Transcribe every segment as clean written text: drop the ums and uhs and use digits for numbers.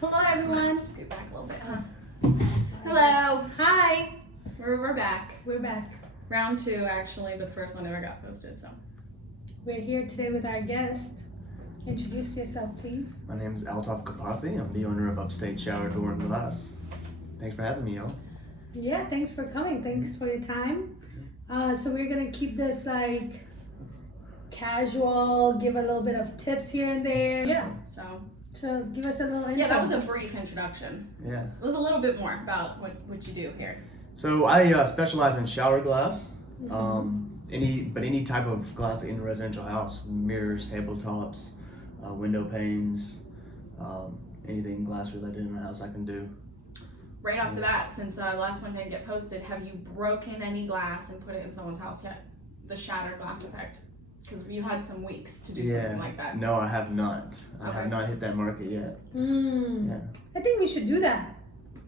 Hello, everyone. Just get back a little bit. Hello. Hi. We're back. We're back. Round 2, actually, but the first one never got posted, so. We're here today with our guest. Introduce yourself, please. My name is Altaf. I'm the owner of Upstate Shower Door and Glass. Thanks for having me, y'all. Yeah, thanks for coming. Thanks for your time. So we're gonna keep this like casual, give a little bit of tips here and there. Yeah. So give us a little intro. Yeah, that was a brief introduction. Yeah. It was a little bit more about what you do here. So I specialize in shower glass. Any type of glass in a residential house, mirrors, tabletops, window panes, anything glass related in the house I can do. Right off the bat, since last one didn't get posted, have you broken any glass and put it in someone's house yet? The shattered glass effect. Because you had some weeks to do something like that. No, I have not. I have not hit that market yet. Yeah. I think we should do that.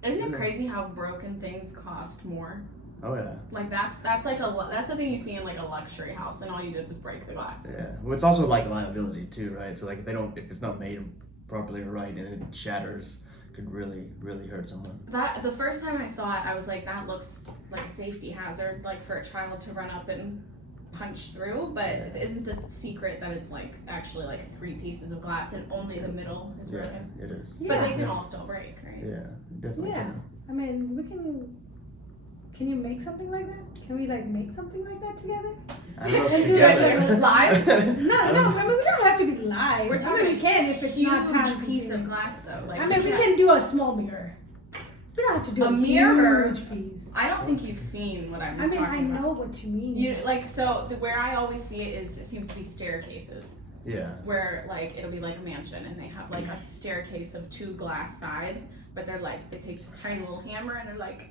Isn't it crazy how broken things cost more? Oh yeah. Like that's something you see in like a luxury house, and all you did was break the glass. Yeah. Well, it's also like liability too, right? So like if it's not made properly or right and it shatters, could really hurt someone. That the first time I saw it, I was like, that looks like a safety hazard, like for a child to run up and punch through. But isn't the secret that it's like actually like 3 pieces of glass and only the middle is broken? Yeah, it is. Yeah. But they can all still break, right? Yeah, definitely. Yeah. Can. I mean, we can. Can you make something like that? Can we like make something like that together? I don't know if And do together. like Live? No, I mean, we don't have to be live. We're talking we can if it's huge not time piece consuming. of glass though. Like I mean, we can do a small mirror. We don't have to do A a mirror? huge piece. I don't think you've seen what I'm I mean, talking I about. know what you mean. You like where I always see it is it seems to be staircases. Yeah. Where like it'll be like a mansion and they have like a staircase of 2 glass sides, but they're like they take this tiny little hammer and they're like,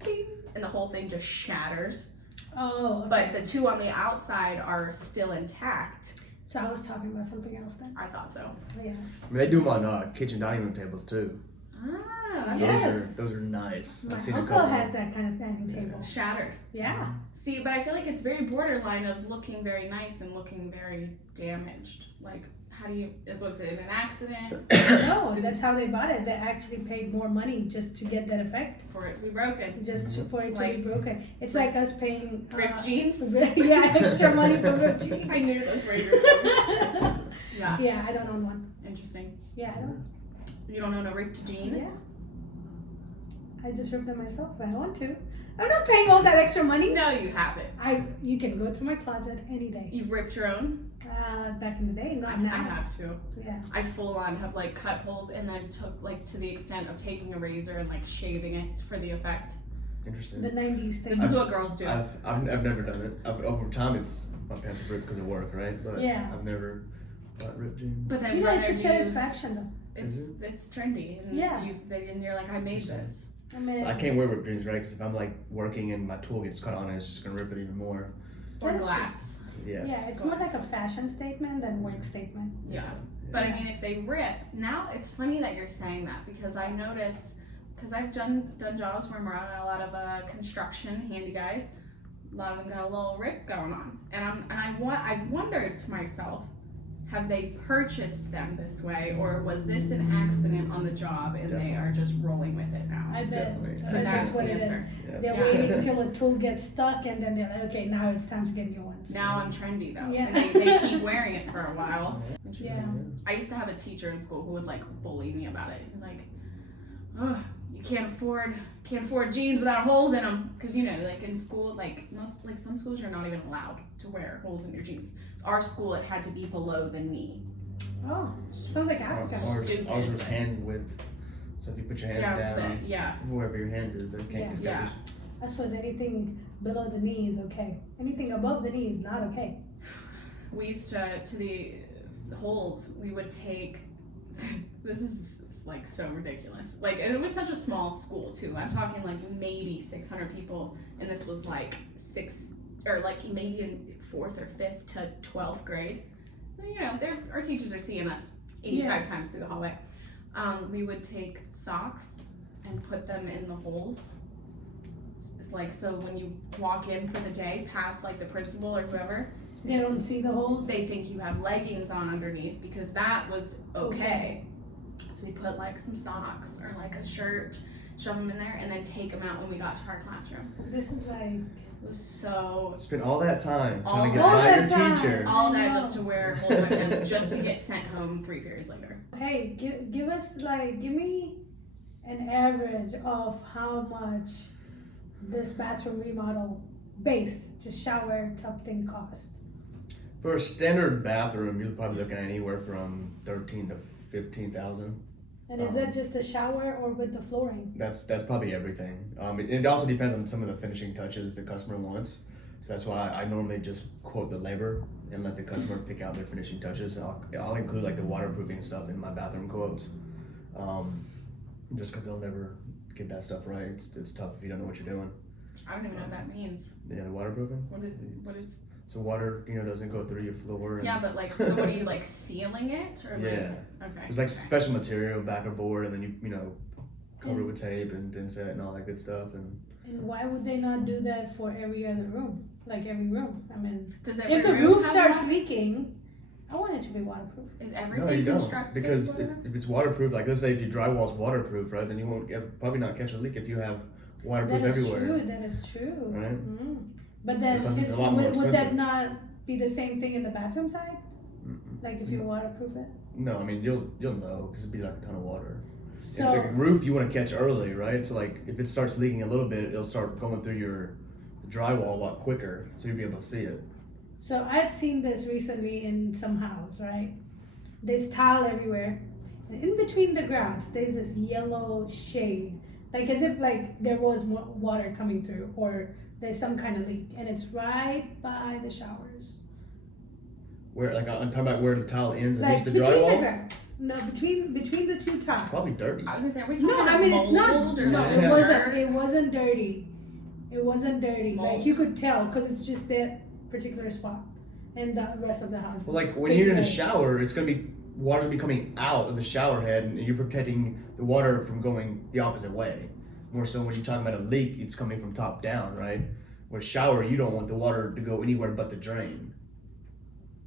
ting, and the whole thing just shatters. Oh, okay. But the 2 on the outside are still intact. So I was talking about something else then. I thought so. Yeah. I mean, they do them on kitchen dining room tables too. Ah, Yes. Those are nice. My I've seen a uncle couple. has that kind of dining table. shattered. Yeah. See, but I feel like it's very borderline of looking very nice and looking very damaged. Like, how do you? Was it an accident No, that's how they bought it. They actually paid more money just to get that effect. for it to be broken? For it It's to be like- broken. It's like us paying Ripped jeans? yeah, extra money for ripped jeans. I knew that's where you were going. Yeah, Yeah, I don't own one. interesting. Yeah, I don't. You don't own a ripped jean? Yeah. I just rip them myself if I want to. I'm not paying all that extra money. No, you haven't. You can go through my closet any day. You've ripped your own? Back in the day, not I now. have to. Yeah. I full on have like cut holes and then took like to the extent of taking a razor and like shaving it for the effect. Interesting. The 90s thing. This is what girls do. I've never done it. Over time, it's my pants have ripped because of work, right? But Yeah. I've never ripped jeans. But then You know, from it's a there, do you- satisfaction though. it's trendy and Yeah. and you're like, I made this. I mean, I can't wear ripped jeans, right? Because if I'm like working and my tool gets cut on it, it's just gonna rip it even more. Or That is glass. Yes. yeah, it's more like a fashion statement than work statement. Yeah. But I mean, if they rip, now it's funny that you're saying that because I notice, because I've done jobs where I'm around a lot of construction handy guys. A lot of them got a little rip going on, and I've wondered to myself, have they purchased them this way, or was this an accident on the job and they are just rolling with it now? I bet. Definitely. So that's the what it is. answer. They're Yeah. waiting until a tool gets stuck and then they're like, okay, now it's time to get new ones. Now I'm trendy though, Yeah. and they keep wearing it for a while. Interesting. Yeah. I used to have a teacher in school who would like bully me about it. Like, oh, you can't afford jeans without holes in them, because you know, like in school, like some schools you're not even allowed to wear holes in your jeans. Our school, it had to be below the knee. Oh, sounds like Africa. Ours was hand width. So if you put your hands Down to down, the, yeah. wherever your hand is, they can't get Yeah. I suppose anything below the knee is okay. Anything above the knee is not okay. We used to the holes. We would take. This is like so ridiculous. Like, and it was such a small school too. I'm talking like maybe 600 people, and this was like maybe in 4th or 5th to 12th grade. You know, our teachers are seeing us 85 times through the hallway. We would take socks and put them in the holes. It's like, so when you walk in for the day, past like the principal or whoever, They don't see the holes. they think you have leggings on underneath because that was okay. So we put put like some socks or like a shirt, shove them in there, and then take them out when we got to our classroom. This is like... It was so... Spent all that time trying to get All by your that time. teacher. All that just to wear holes in my pants just to get sent home 3 periods later. Hey, give me an average of how much this bathroom remodel base, just shower tub thing cost. For a standard bathroom, you're probably looking at anywhere from 13 to 15,000. And is that just a shower or with the flooring? That's probably everything. It also depends on some of the finishing touches the customer wants. So that's why I normally just quote the labor and let the customer pick out their finishing touches. I'll include like the waterproofing stuff in my bathroom quotes, just because they'll never get that stuff right. It's tough if you don't know what you're doing. I don't even know what that means. Yeah, the waterproofing. What is? So water, doesn't go through your floor. Yeah, but like, so what are you like sealing it or Yeah. like? Okay. There's like special material, backer board, and then you cover it with tape and thinset and all that good stuff. And why would they not do that for every other room? Like every room. I mean, Does if the roof starts leaking, I want it to be waterproof. Is no, everything you don't, constructed? because if it's waterproof, like let's say if your drywall's waterproof, right, then you won't probably not catch a leak if you have waterproof That is everywhere. true. That is true. Right. Mm. But then Plus it's a lot more would that expensive. not be the same thing in the bathroom side? Mm-mm. Like if you waterproof it? No, I mean you'll know because it'd be like a ton of water. So If the roof you want to catch early, right? So like if it starts leaking a little bit, it'll start going through your drywall a lot quicker, so you'll be able to see it. So I'd seen this recently in some house, right? There's tile everywhere, and in between the grout, there's this yellow shade, like as if like there was water coming through, or there's some kind of leak, and it's right by the showers. Where like I'm talking about where the tile ends Like against the between drywall. the grout. No, between the two tiles. It's probably dirty. I was gonna say, are we talking No, about I mean it's not. mold or No, like it wasn't. dirt? It wasn't dirty. It wasn't dirty. Mold. Like you could tell because it's just that particular spot, and the rest of the house. Well, like is when pretty you're in the good. shower, it's gonna be water's gonna be coming out of the shower head, and you're protecting the water from going the opposite way. More so when you're talking about a leak, it's coming from top down, right? With shower, you don't want the water to go anywhere but the drain.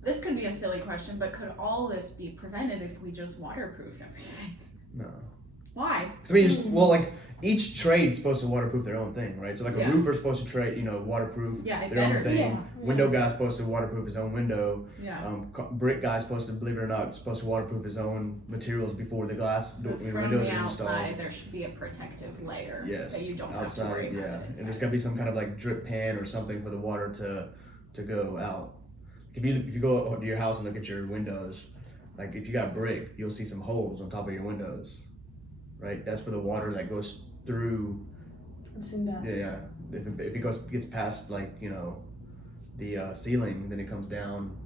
This could be a silly question, but could all this be prevented if we just waterproofed everything? No. Why? 'Cause I mean, like each trade's supposed to waterproof their own thing, right? So like Yeah. a roofer's supposed to waterproof Yeah, it their own better thing. be. Yeah. Window guy's supposed to waterproof his own window. Yeah. Brick guy's supposed to, believe it or not, supposed to waterproof his own materials before the glass But from windows the are installed. outside, there should be a protective layer Yes, that you don't have to outside, worry yeah. about. And there's gotta be some kind of like drip pan or something for the water to go out. If you go to your house and look at your windows, like if you got brick, you'll see some holes on top of your windows, right? That's for the water that goes through. I've seen that. Yeah, if it gets past like the ceiling, then it comes down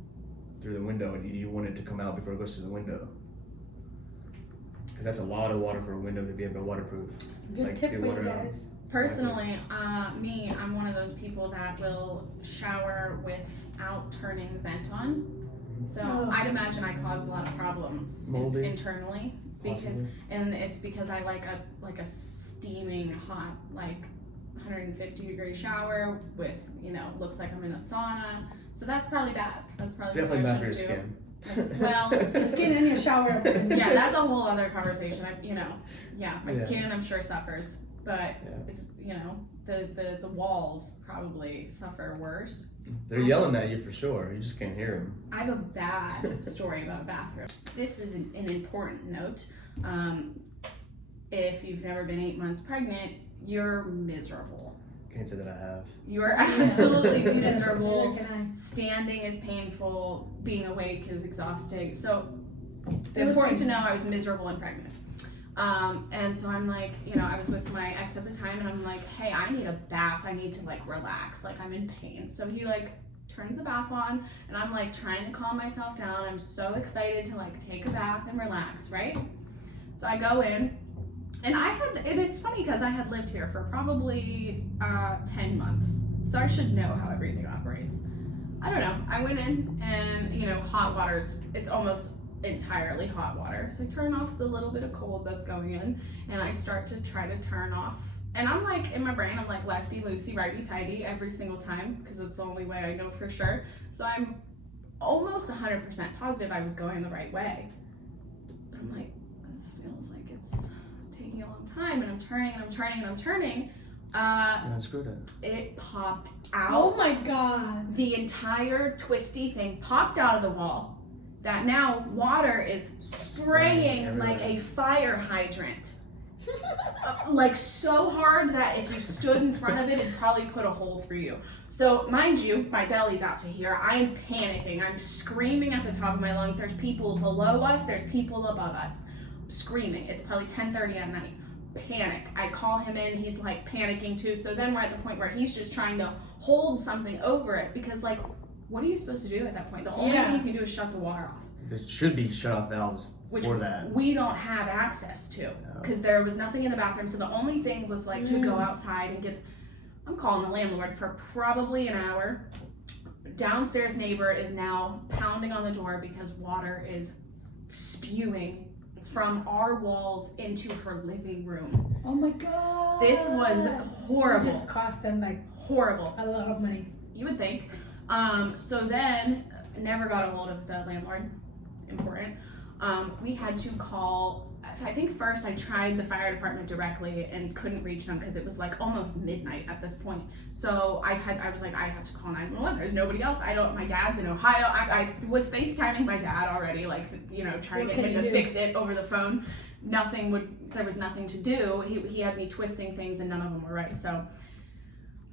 through the window, and you want it to come out before it goes to the window. Because that's a lot of water for a window to be able to waterproof. Good Like, tip get for you water out. guys. Personally, I'm one of those people that will shower without turning the vent on. So Oh. I'd imagine I cause a lot of problems Moldy. internally because, Possibly. and it's because I like a steaming hot, like 150 degree shower with, looks like I'm in a sauna. So that's probably bad. That's probably Definitely what I bad for your shouldn't do. skin. Well, Your skin in your shower. yeah, that's a whole other conversation. My Yeah. skin I'm sure suffers, but Yeah. it's the walls probably suffer worse. They're yelling at you for sure. You just can't hear them. I have a bad story about a bathroom. This is an important note. If you've never been 8 months pregnant, you're miserable. Can't say that I have. You're absolutely miserable. Neither can Standing is painful. Being awake is exhausting. So it's It was important to know I was miserable and pregnant. And so I'm like, I was with my ex at the time, and I'm like, hey, I need a bath. I need to relax. I'm in pain. So he turns the bath on, and I'm trying to calm myself down. I'm so excited to take a bath and relax, right? So I go in, and it's funny because I had lived here for probably 10 months. So I should know how everything operates. I don't know. I went in, and hot water's, it's almost entirely hot water. So I turn off the little bit of cold that's going in, and I start to try to turn off. And I'm in my brain, I'm lefty loosey, righty tighty every single time, because it's the only way I know for sure. So I'm almost 100% positive I was going the right way. But I'm this feels like time, and I'm turning and I'm turning and I'm turning. Yeah, screw that. It popped out. Oh my god. The entire twisty thing popped out of the wall. That now water is spraying like a fire hydrant. Like so hard that if you stood in front of it, it'd probably put a hole through you. So mind you, my belly's out to here. I'm panicking. I'm screaming at the top of my lungs. There's people below us. There's people above us. I'm screaming. It's probably 10:30 at night. Panic. I call him in. He's like panicking too. So then we're at the point where he's just trying to hold something over it because like, what are you supposed to do at that point? The only thing you can do is shut the water off. There should be shut-off valves for that. We don't have access to because there was nothing in the bathroom. So the only thing was like to go outside and get. I'm calling the landlord for probably an hour. Downstairs neighbor is now pounding on the door because water is spewing from our walls into her living room. Oh my god. This was horrible. It just cost them like horrible. A lot of money. You would think. So then, never got a hold of the landlord. Important. We had to call. I think first I tried the fire department directly and couldn't reach them because it was like almost midnight at this point. So I was like, I have to call 911. There's nobody else. My dad's in Ohio. I was FaceTiming my dad already, like, you know, trying to get him to fix it over the phone. There was nothing to do. He had me twisting things and none of them were right. So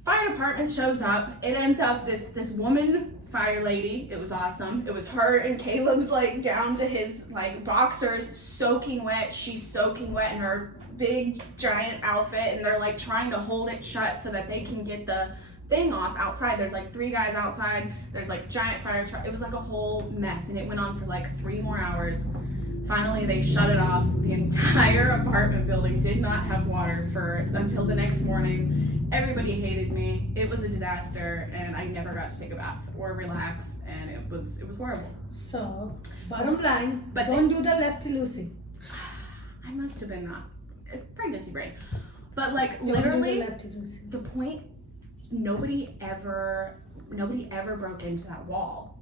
fire department shows up. It ends up this woman fire lady. It was awesome. It was her and Caleb's like down to his like boxers soaking wet. She's soaking wet in her big giant outfit and they're like trying to hold it shut so that they can get the thing off outside. There's like 3 guys outside. There's like giant fire truck. It was like a whole mess and it went on for like 3 more hours. Finally, they shut it off. The entire apartment building did not have water until the next morning. Everybody hated me. It was a disaster, and I never got to take a bath or relax, and it was horrible. So, bottom line, don't do the lefty loosey. I must have been not pregnancy brain, but like Don't literally do the lefty loosey. the point. Nobody ever broke into that wall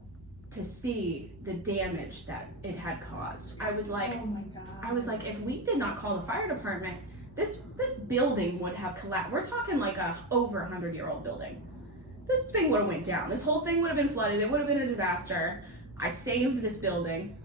to see the damage that it had caused. I was like, oh my god. I was like, if we did not call the fire department, this building would have collapsed. We're talking like over 100-year-old building. This thing would have went down. This whole thing would have been flooded. It would have been a disaster. I saved this building.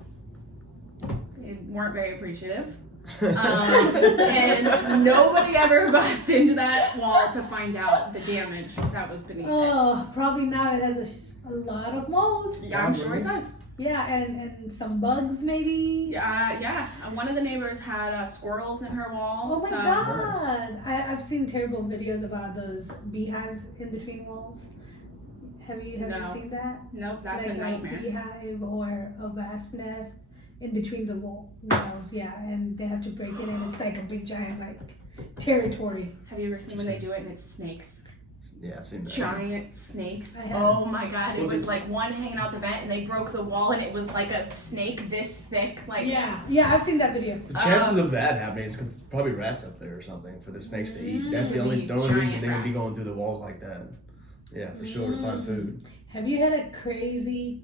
They weren't very appreciative. And nobody ever bust into that wall to find out the damage that was beneath it. Probably now it has a lot of mold. Yeah, I'm sure it does. Yeah, and some bugs maybe. Yeah. One of the neighbors had squirrels in her wall. Oh my god! I've seen terrible videos about those beehives in between walls. Have you seen that? Nope, that's like a nightmare. A beehive or a wasp nest in between the walls. Yeah, and they have to break it in. It's like a big giant like territory. Have you ever seen when they do it and it's snakes? Yeah, I've seen that. Giant snakes. I have. Oh my god, it was like one hanging out the vent and they broke the wall and it was like a snake this thick. Like Yeah, I've seen that video. The chances of that happening is because it's probably rats up there or something for the snakes to eat. That's the only reason they would be going through the walls like that. Yeah, for sure, to find food. Have you had a crazy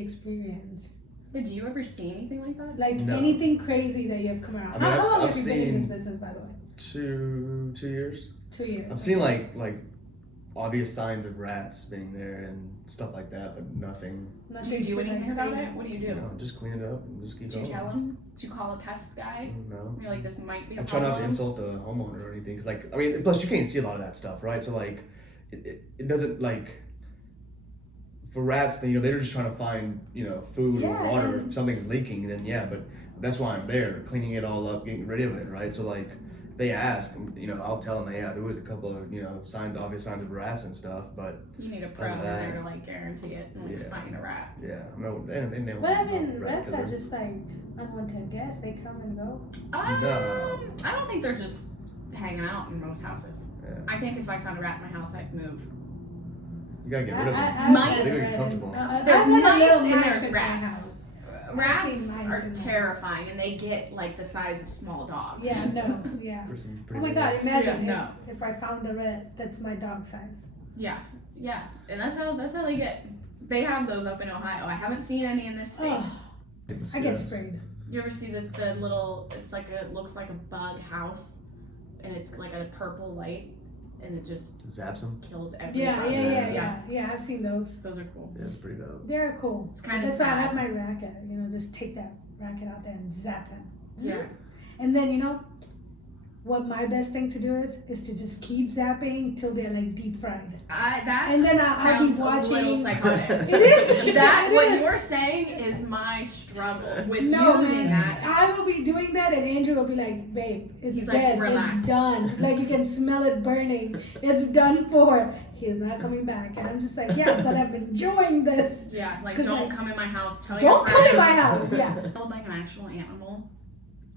experience? Did you ever see anything like that? Like No. anything crazy that you have come around? I mean, How long I've have you been in this seen business, by the way? 2 years. 2 years. I've seen like obvious signs of rats being there and stuff like that, but nothing. Do you do anything about it? What do you do? You know, just clean it up and just keep Do you going. tell them? Do you call a pest guy? No. You're like, this might be a I try not to problem. insult the homeowner or anything, because like, I mean, plus you can't see a lot of that stuff, right? So like, it doesn't like, for rats, then, you know, they're just trying to find, you know, food or water. If something's leaking, then yeah, but that's why I'm there, cleaning it all up, getting rid of it, right? So like, they ask, you know, I'll tell them, yeah, there was a couple of, you know, obvious signs of rats and stuff, but You need a pro in there to like guarantee it and like find a rat. yeah, no, they never. But I mean, rats are just like unwanted guests. They come and go. No. I don't think they're just hanging out in most houses. Yeah. I think if I found a rat in my house, I'd move. You gotta get rid of them. I've Mice. had They're a- comfortable. There's I've had a mice little and mice there's in my rats. house. Rats seen mice are in the terrifying and they get like the size of small dogs. Yeah, no, yeah. For some Oh pretty my big god, rats. imagine Yeah, if I found a rat that's my dog size. Yeah, and that's how they get. They have those up in Ohio. I haven't seen any in this state. Oh, I get sprayed. You ever see the little? It looks like a bug house. and it's like a purple light, and it just Zaps them. kills everything. Yeah. I've seen those. Those are cool. Yeah, it's pretty dope. They're cool. It's kind of That's why I have sad. my racket. You know, just take that racket out there and zap them. Yeah. And then, you know, what my best thing to do is to just keep zapping till they're like deep fried. And then I'll be sounds a watching. little psychotic. It is. That It what is. you're saying is my struggle with No, using man. that. I will be doing that, and Andrew will be like, "Babe, it's He's like, dead. "Relax." It's done. Like you can smell it burning. It's done for. He's not coming back." And I'm just like, "Yeah, but I'm enjoying this. Yeah, like 'Cause, don't like, come in my house. Tell Don't your come in my friends. house." Yeah. Killed like an actual animal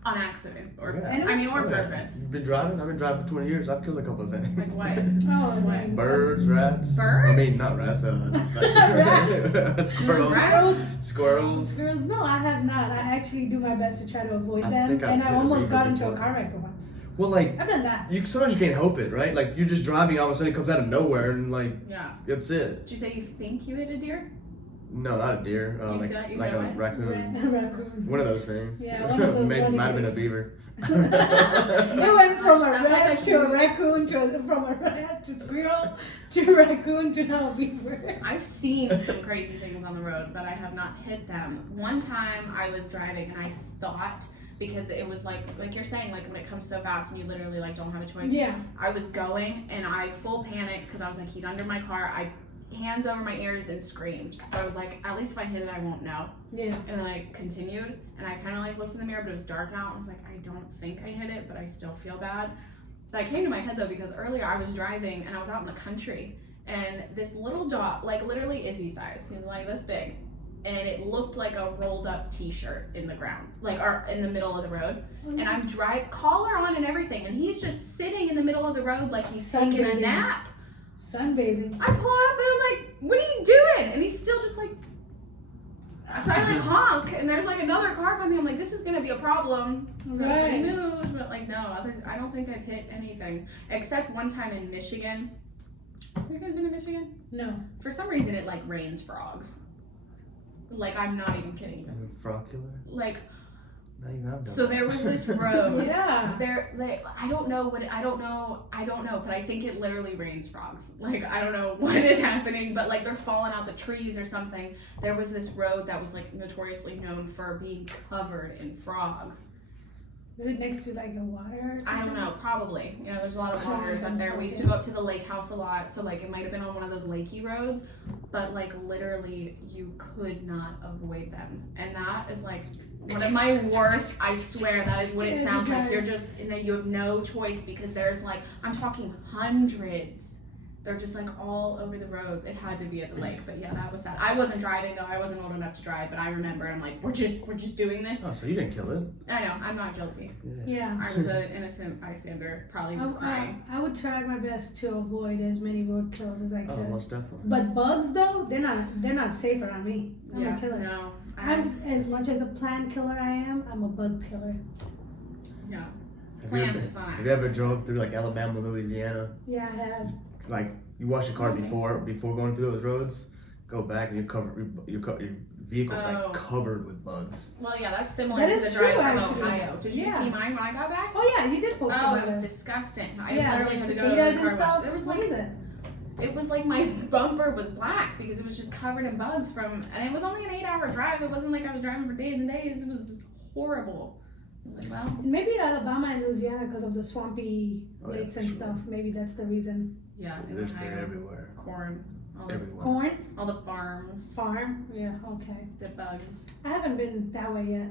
on accident, or Yeah. I mean, or Oh, yeah. purpose. You've been driving? I've been driving for 20 years. I've killed a couple of things. Like what? Oh, What? like, Birds, rats. Birds? I mean, not rats. Rats. Squirrels. Squirrels. Squirrels. Girls, no, I have not. I actually do my best to try to avoid I them, think I've and I hit a almost beaver got into a before. car wreck once. Well, like, I've done that. sometimes you can't help it, right? Like, you're just driving, all of a sudden it comes out of nowhere, and like, Yeah. that's it. Did you say you think you hit a deer? No, not a deer. You Like feel like you a got away? raccoon. Raccoon. One of those things. Yeah, one of those Maybe running might have been a things. beaver. It went from a That's like rat a to a huge- raccoon from a rat to squirrel to a raccoon to now a beaver. I've seen some crazy things on the road, but I have not hit them. One time I was driving and I thought, because it was like you're saying, like when it comes so fast and you literally like don't have a choice. Yeah. I was going and I full panicked because I was like, he's under my car. I hands over my ears and screamed. So I was like, at least if I hit it, I won't know. Yeah. And then I continued and I kind of like looked in the mirror, but it was dark out. I was like, I don't think I hit it, but I still feel bad. That came to my head though, because earlier I was driving and I was out in the country and this little dog, like literally Izzy size, he's like this big, and it looked like a rolled up t-shirt in the ground, like or in the middle of the road. And I'm collar on and everything, and he's just sitting in the middle of the road like he's taking a Sunbathing. nap. Sunbathing. I pull up and I'm like, what are you doing? And he's still just like, so I like honk, and there's like another car coming. I'm like, this is gonna be a problem. So Right. he moved, but like, no, I don't think I've hit anything except one time in Michigan. Have you guys been to Michigan? No. For some reason, it like rains frogs. Like, I'm not even kidding you. Frog killer? Like, Not even I've done so that. there was this road. Yeah. I don't know, but I think it literally rains frogs. Like, I don't know what is happening, but like they're falling out the trees or something. There was this road that was like notoriously known for being covered in frogs. Is it next to like a water or something? I don't know, probably. You know, there's a lot of waters up there. We used to go up to the lake house a lot, so like it might have been on one of those lakey roads, but like literally you could not avoid them. And that is like one of my worst, I swear, that is what it sounds like. You're just, and then you have no choice because there's like, I'm talking hundreds. They're just like all over the roads. It had to be at the lake, but yeah, that was sad. I wasn't driving though. I wasn't old enough to drive, but I remember. I'm like, we're just doing this. Oh, so you didn't kill it? I know, I'm not guilty. Yeah. I was an innocent bystander. Probably was crying. I would try my best to avoid as many road kills as I Oh, could. most definitely. But bugs though, they're not safer on me. I'm a killer. No, I'm as much as a plant killer I am, I'm a bug killer. no. Have you ever drove through like Alabama, Louisiana? Yeah, I have. Like you wash your car before going through those roads, go back and your vehicle's Oh. like covered with bugs. Well, yeah, that's similar That to is the true, drive from actually. Ohio. Did you Yeah. see mine when I got back? Oh yeah, you did post Oh, about it was it. disgusting. I Yeah, literally like had to go to cicadas the and car wash. stuff. There was What like, is it? it was like my bumper was black because it was just covered in bugs and it was only an 8-hour drive. It wasn't like I was driving for days and days. It was horrible. I was like, well, Maybe Alabama and Louisiana because of the swampy Oh, yeah, lakes for and sure. stuff. Maybe that's the reason. yeah, in They're Ohio, everywhere. corn, Everywhere. Corn all the farms, farm. Yeah, okay. the bugs. I haven't been that way yet.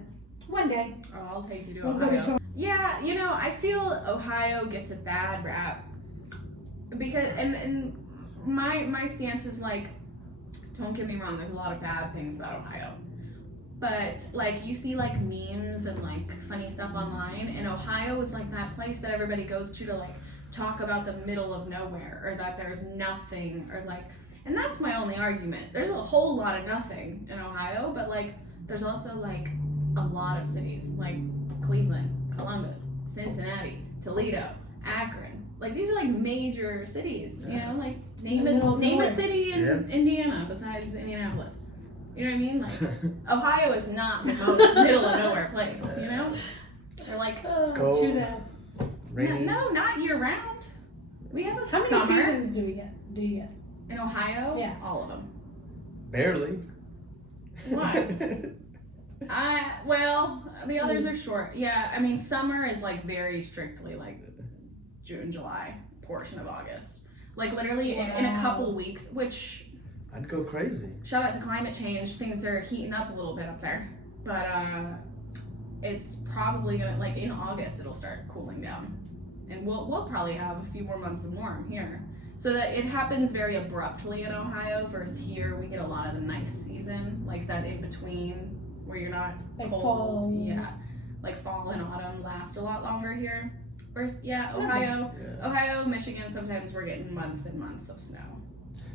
One day Oh, I'll take you to we'll go Ohio. to Toronto. Yeah, you know, I feel Ohio gets a bad rap because, and my stance is like, don't get me wrong, there's a lot of bad things about Ohio, but like you see like memes and like funny stuff online, and Ohio is like that place that everybody goes to like talk about the middle of nowhere or that there's nothing or like, and that's my only argument. There's a whole lot of nothing in Ohio, but like there's also like a lot of cities like Cleveland, Columbus, Cincinnati, Toledo, Akron. Like these are like major cities, you know, like name a city in Indiana besides Indianapolis. You know what I mean? Like Ohio is not the most middle of nowhere place, you know? They're like It's cold. True that. rainy. No, not year round. We have a How summer. many seasons do you get? In Ohio? Yeah. All of them. Barely. Why? Well, the others are short. Yeah, I mean, summer is like very strictly like June, July, portion of August. Like literally in a couple weeks, which I'd go crazy. shout out to climate change, things are heating up a little bit up there. But it's probably gonna, like in August, it'll start cooling down. And we'll probably have a few more months of warm here. So that it happens very abruptly in Ohio versus here we get a lot of the nice season, like that in between where you're not Like cold. fall. Yeah. Like fall and autumn last a lot longer here. Versus Ohio, Michigan, sometimes we're getting months and months of snow.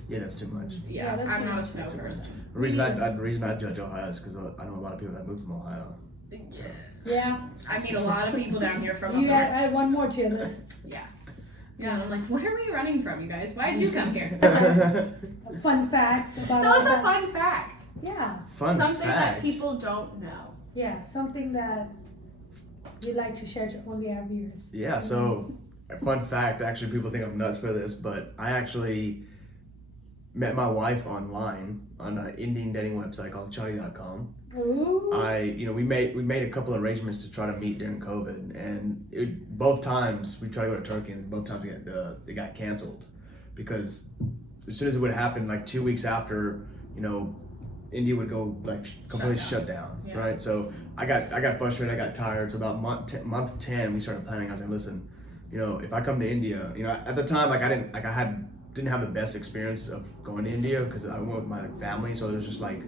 Yeah, that's too much. Yeah, that's I'm too not a much. snow person. The reason I judge Ohio is because I know a lot of people that moved from Ohio. Yeah. I meet a lot of people down here from up You north. add one more to your list. Yeah, I'm like, what are we running from, you guys? Why did you come here? Fun facts about Tell us a Ohio. fun fact. Yeah. Something that fact. people don't know. Yeah. Something that you'd like to share to only our viewers. Yeah, so a fun fact, actually people think I'm nuts for this, but I actually met my wife online on an Indian dating website called Chutney.com. Ooh. We made a couple of arrangements to try to meet during COVID, and both times we tried to go to Turkey, and both times it got canceled because as soon as it would happen, like 2 weeks after, India would go like completely shut down, Yeah. right? So I got frustrated, I got tired. So about month 10, we started planning. I was like, listen, if I come to India, at the time, like I didn't have the best experience of going to India because I went with my family, so it was just like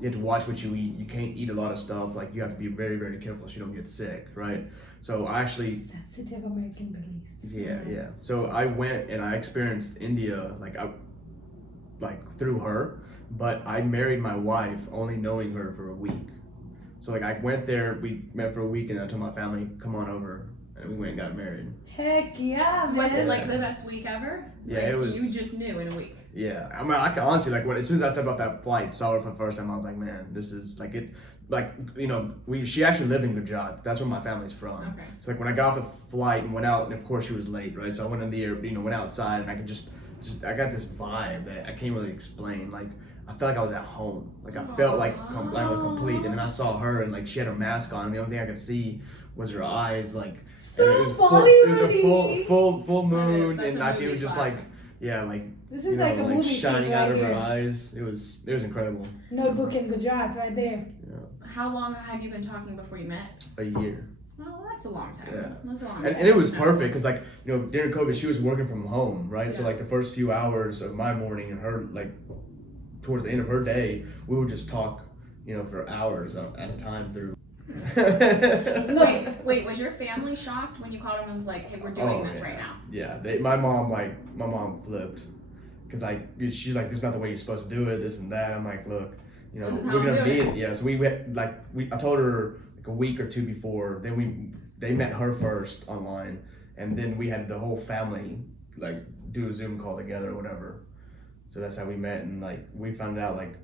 you have to watch what you eat. You can't eat a lot of stuff. Like you have to be very, very careful so you don't get sick, right? So I actually Sensitive American beliefs. yeah. So I went and I experienced India through her, but I married my wife only knowing her for a week. So like I went there, we met for a week, and I told my family, come on over, and we went and got married. Heck yeah, man. Was it like the best week ever? Yeah, Like, it was. You just knew in a week. Yeah, I mean, I can honestly as soon as I stepped off that flight, saw her for the first time, I was like, man, this is like it. Like she actually lived in Gujarat. That's where my family's from. Okay. So like when I got off the flight and went out, and of course she was late, right? So I went in the air, went outside, and I could just I got this vibe that I can't really explain. Like I felt like I was at home. Like I felt like I was complete. And then I saw her, and like she had her mask on, and the only thing I could see was her eyes. Like So and it was Bollywood-y. full moon, That's and a like it movie was just vibe. like like. This is like a movie scene shining out right of her here. eyes. It was incredible. Notebook in Gujarat, right there. How long have you been talking before you met? A year. Well, that's a long time. Yeah. That's a long time. And it was perfect because like during COVID she was working from home, right? So Yeah. like the first few hours of my morning and her like towards the end of her day, we would just talk for hours at a time through. Wait, was your family shocked when you called them and was like, hey, we're doing this right now? Yeah, my mom flipped because she's like, this is not the way you're supposed to do it, this and that. I'm like, look, This is how we're I'm gonna doing be it. yeah. So I told her like a week or two before. Then they met her first online, and then we had the whole family like do a Zoom call together or whatever. So that's how we met, and like we found out like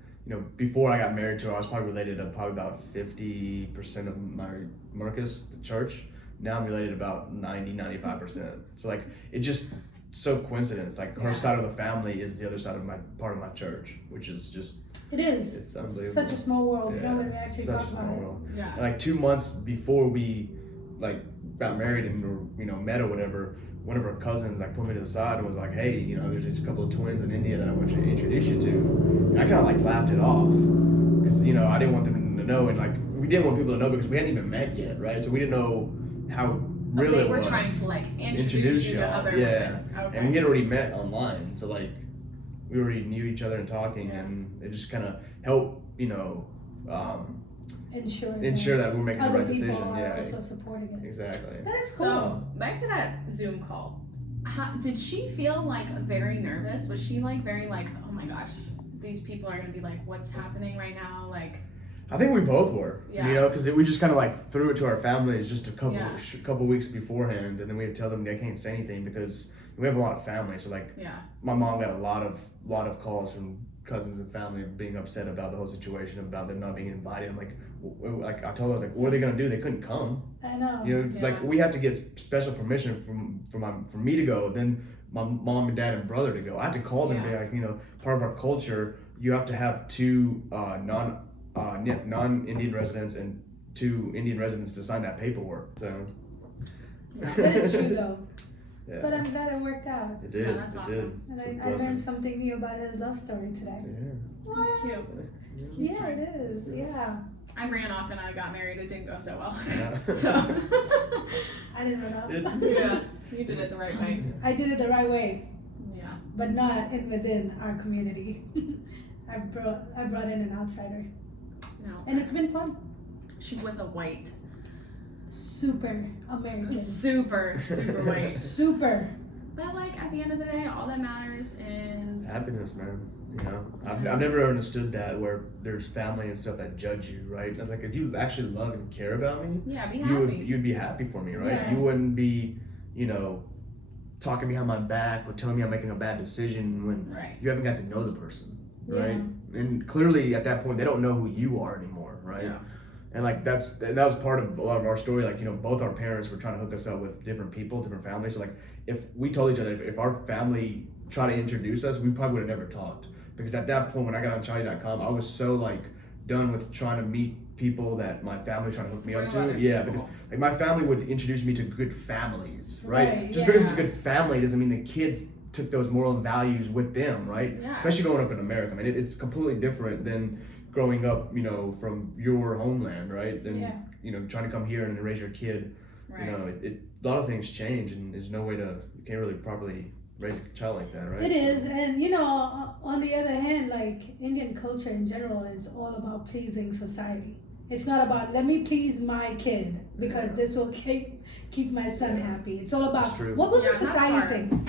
before I got married to her, I was probably related to probably about 50% of my Marcus, the church. Now I'm related about 95%. So like it just so coincidence. Like her side of the family is the other side of my part of my church, which is just It is. it's unbelievable. Such a small world. Yeah, When we actually such talk a about small it. world. Yeah. And like 2 months before we like got married and met or whatever, one of her cousins like put me to the side and was like, hey, there's just a couple of twins in India that I want you to introduce you to. And I kind of like laughed it off because I didn't want them to know, and like we didn't want people to know because we hadn't even met yet, right? So we didn't know how real They it were was. trying to like introduce you to y'all. other Yeah. women. Okay. And we had already met online, so like we already knew each other and talking, Yeah. and it just kind of helped, Ensure that we're making the other right people decision. are Yeah, also supporting it. exactly. That's cool. So back to that Zoom call. Did she feel like very nervous? Was she like very like, oh my gosh, these people are gonna be like, what's happening right now? Like, I think we both were, Yeah. because we just kind of like threw it to our families just a couple Yeah. couple weeks beforehand, and then we had to tell them they can't say anything because we have a lot of family. So like yeah, my mom got a lot of calls from cousins and family being upset about the whole situation, about them not being invited. I'm like, like I told her, like, what are they gonna do? They couldn't come. I know. You know, like we had to get special permission for me to go. Then my mom and dad and brother to go. I had to call them and be like, you know, part of our culture, you have to have 2 non-Indian residents and 2 Indian residents to sign that paperwork. So. That is true though. Yeah. But I'm glad it worked out. It did. Yeah, that's it awesome. And I learned something new about his love story today. Yeah. That's cute. It's a cute Yeah, story. it is. Yeah. I ran off and I got married. It didn't go so well. Yeah. So. I didn't know that. Yeah, you did it the right way. I did it the right way, Yeah. but not within our community. I brought in an outsider, No. and it's been fun. She's with a white. Super American. Super white. Super. But like at the end of the day, all that matters is Happiness, man. You know, I've never understood that where there's family and stuff that judge you, right? And like if you actually love and care about me, yeah, be happy. you'd be happy for me, right? Yeah. You wouldn't be, you know, talking behind my back or telling me I'm making a bad decision when Right. you haven't got to know the person, right? Yeah. And clearly at that point they don't know who you are anymore, right? Yeah. And like that was part of a lot of our story. Like, you know, both our parents were trying to hook us up with different people, different families. So like if we told each other, if our family tried to introduce us, we probably would have never talked. Because at that point when I got on Charlie.com, I was so like done with trying to meet people that my family was trying to hook me up to. Yeah, because like my family would introduce me to good families, right? Just because it's a good family doesn't mean the kids took those moral values with them, right? Yeah. Especially growing up in America. I mean, it's completely different than growing up, you know, from your homeland, right? Then you know, trying to come here and raise your kid. Right. You know, a lot of things change, and there's no way to, you can't really properly raise a child like that, right? It is, and you know, on the other hand, like Indian culture in general is all about pleasing society. It's not about let me please my kid because this will keep my son happy. It's all about what will the society think.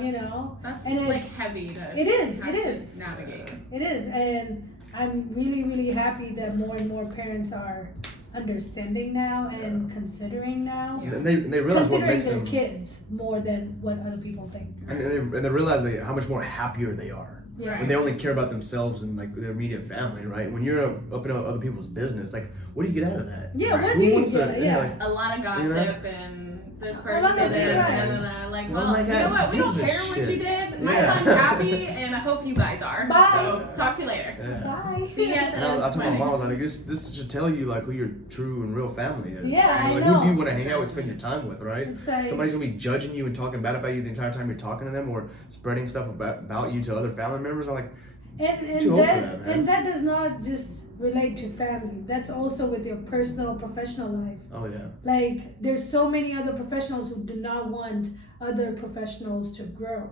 You know, that's and like it's heavy to it is to navigate. It is, and I'm really happy that more and more parents are understanding now and considering now. And they realize what considering makes their them kids more than what other people think. and they realize how much more happier they are. Yeah. When they only care about themselves and like their immediate family, right? When you're up in other people's business, like what do you get out of that? Yeah, Right? what Who do you wants get? to- Yeah. like, A lot of gossip You know? and this A person lot did of this, right. and then like, Oh well, my you God, know what? We don't gives a care what you shit. did. My Yeah. son's happy, and I hope you guys are. Bye. So talk to you later. Yeah. Bye. See you at the And I told my wedding. mom, I was like, this should tell you like who your true and real family is. Yeah, I like, know. Who do you want to hang out with, spend your time with, right? It's like, Somebody's gonna be judging you and talking bad about you the entire time you're talking to them, or spreading stuff about you to other family members. I'm like, and too old for that, man. and that does not just relate to family. That's also with your personal, professional life. oh yeah, Like there's so many other professionals who do not want other professionals to grow.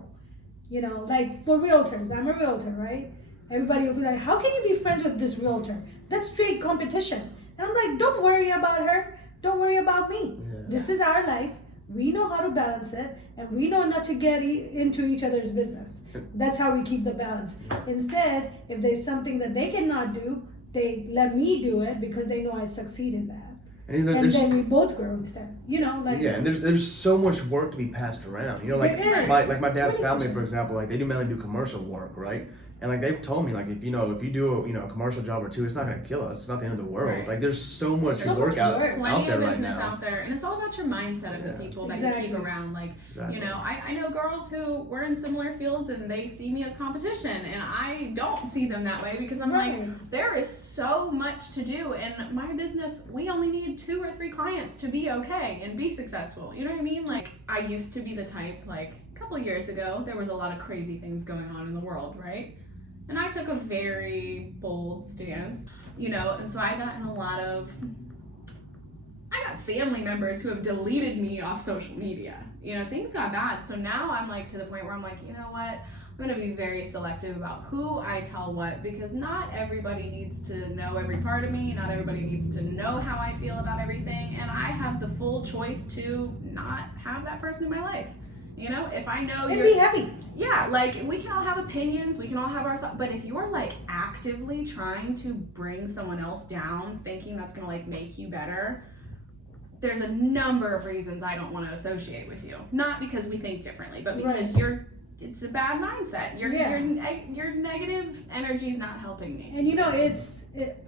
You know, like for realtors, I'm a realtor, right? Everybody will be like, how can you be friends with this realtor? That's straight competition. And I'm like, don't worry about her. Don't worry about me. Yeah. This is our life. We know how to balance it, and we know not to get into each other's business. That's how we keep the balance. Instead, if there's something that they cannot do, they let me do it because they know I succeed in that. And And then we both grow instead. You know, like yeah, and there's so much work to be passed around. You know, like There is. my dad's Too many family, for questions. example, like they mainly do commercial work, right? And like they've told me, like if you do a commercial job or two, it's not gonna kill us. It's not the end of the world. Right. Like there's so much There's so work much out work. out Plenty there of right business now. out there, and it's all about your mindset of the people that Exactly. you keep around. Like, Exactly. you know, I know girls who were in similar fields and they see me as competition, and I don't see them that way because I'm Right. like, there is so much to do, and my business, we only need 2 or 3 clients to be okay and be successful. You know what I mean? Like, I used to be the type, like, a couple of years ago, there was a lot of crazy things going on in the world, right? And I took a very bold stance, you know, and so I got family members who have deleted me off social media. You know, things got bad. So now I'm like to the point where I'm like, you know what? I'm going to be very selective about who I tell what, because not everybody needs to know every part of me. Not everybody needs to know how I feel about everything. And I have the full choice to not have that person in my life. You know, if I know and you're... be happy. Yeah, like, we can all have opinions, we can all have our thoughts, but if you're, like, actively trying to bring someone else down, thinking that's gonna, like, make you better, there's a number of reasons I don't want to associate with you. Not because we think differently, but because Right. it's a bad mindset. Your negative energy is not helping me. And you know,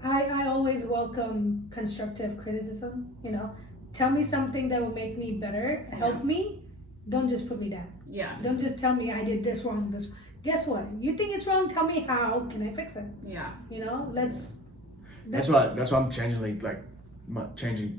I always welcome constructive criticism. You know, tell me something that will make me better, help me. Don't just put me down. Yeah. Don't just tell me I did this wrong. Guess what? You think it's wrong? Tell me how can I fix it? Yeah. You know, That's why I'm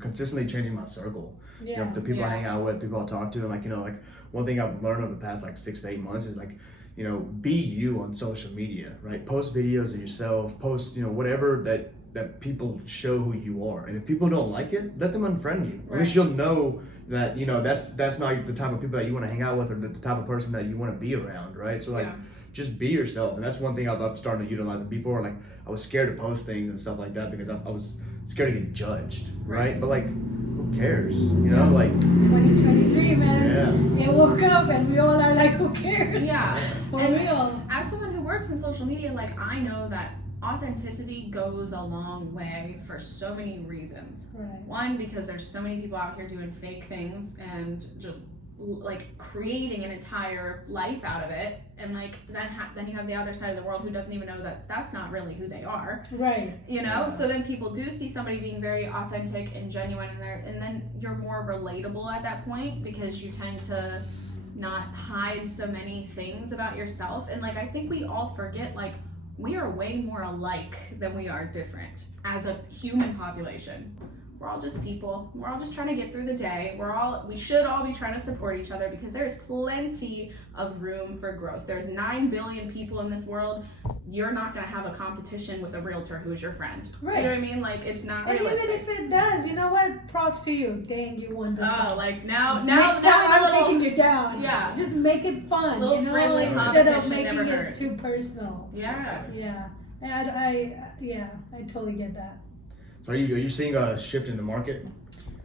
consistently changing my circle. Yeah. You know, the people I hang out with, people I talk to, and like, you know, like one thing I've learned over the past like 6 to 8 months is like, you know, be you on social media, right? Post videos of yourself, post, you know, whatever that people show who you are. And if people don't like it, let them unfriend you. At least you'll know that, you know, that's not the type of people that you want to hang out with, or the type of person that you want to be around, right? So like, just be yourself. And that's one thing I've started to utilize. And before, like, I was scared to post things and stuff like that because I was scared to get judged, right? But like, who cares? You know, like 2023, man. Yeah. You woke up and we all are like, who cares? Yeah. For and real. As someone who works in social media, like, I know that authenticity goes a long way for so many reasons. Right. One, because there's so many people out here doing fake things and just like creating an entire life out of it, and like then you have the other side of the world who doesn't even know that that's not really who they are. Right. You know, so then people do see somebody being very authentic and genuine in there, and then you're more relatable at that point because you tend to not hide so many things about yourself. And like, I think we all forget, like, we are way more alike than we are different as a human population. We're all just people. We're all just trying to get through the day. We should all be trying to support each other because there's plenty of room for growth. There's 9 billion people in this world. You're not going to have a competition with a realtor who's your friend. Right. You know what I mean? Like, it's not realistic. And even if it does, you know what? Props to you. Dang, you won this one. Like now next time I'm taking you down. Yeah. Just make it fun. Little you know? friendly Instead of competition making never it hurt. too personal. Yeah. Yeah. I totally get that. So are you seeing a shift in the market?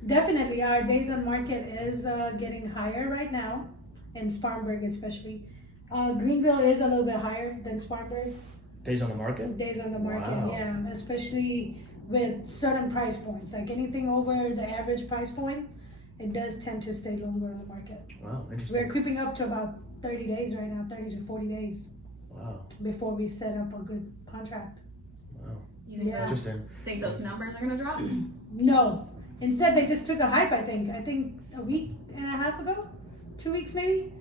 Definitely, our days on market is getting higher right now, in Spartanburg especially. Greenville is a little bit higher than Spartanburg. Days on the market? Days on the market, Wow. yeah, especially with certain price points. Like anything over the average price point, it does tend to stay longer on the market. Wow, interesting. We're creeping up to about 30 days right now, 30 to 40 days. Wow. Before we set up a good contract. Wow. Yeah. Interesting. Think those numbers are gonna drop? No. Instead, they just took a hike, I think a week and a half ago, 2 weeks maybe,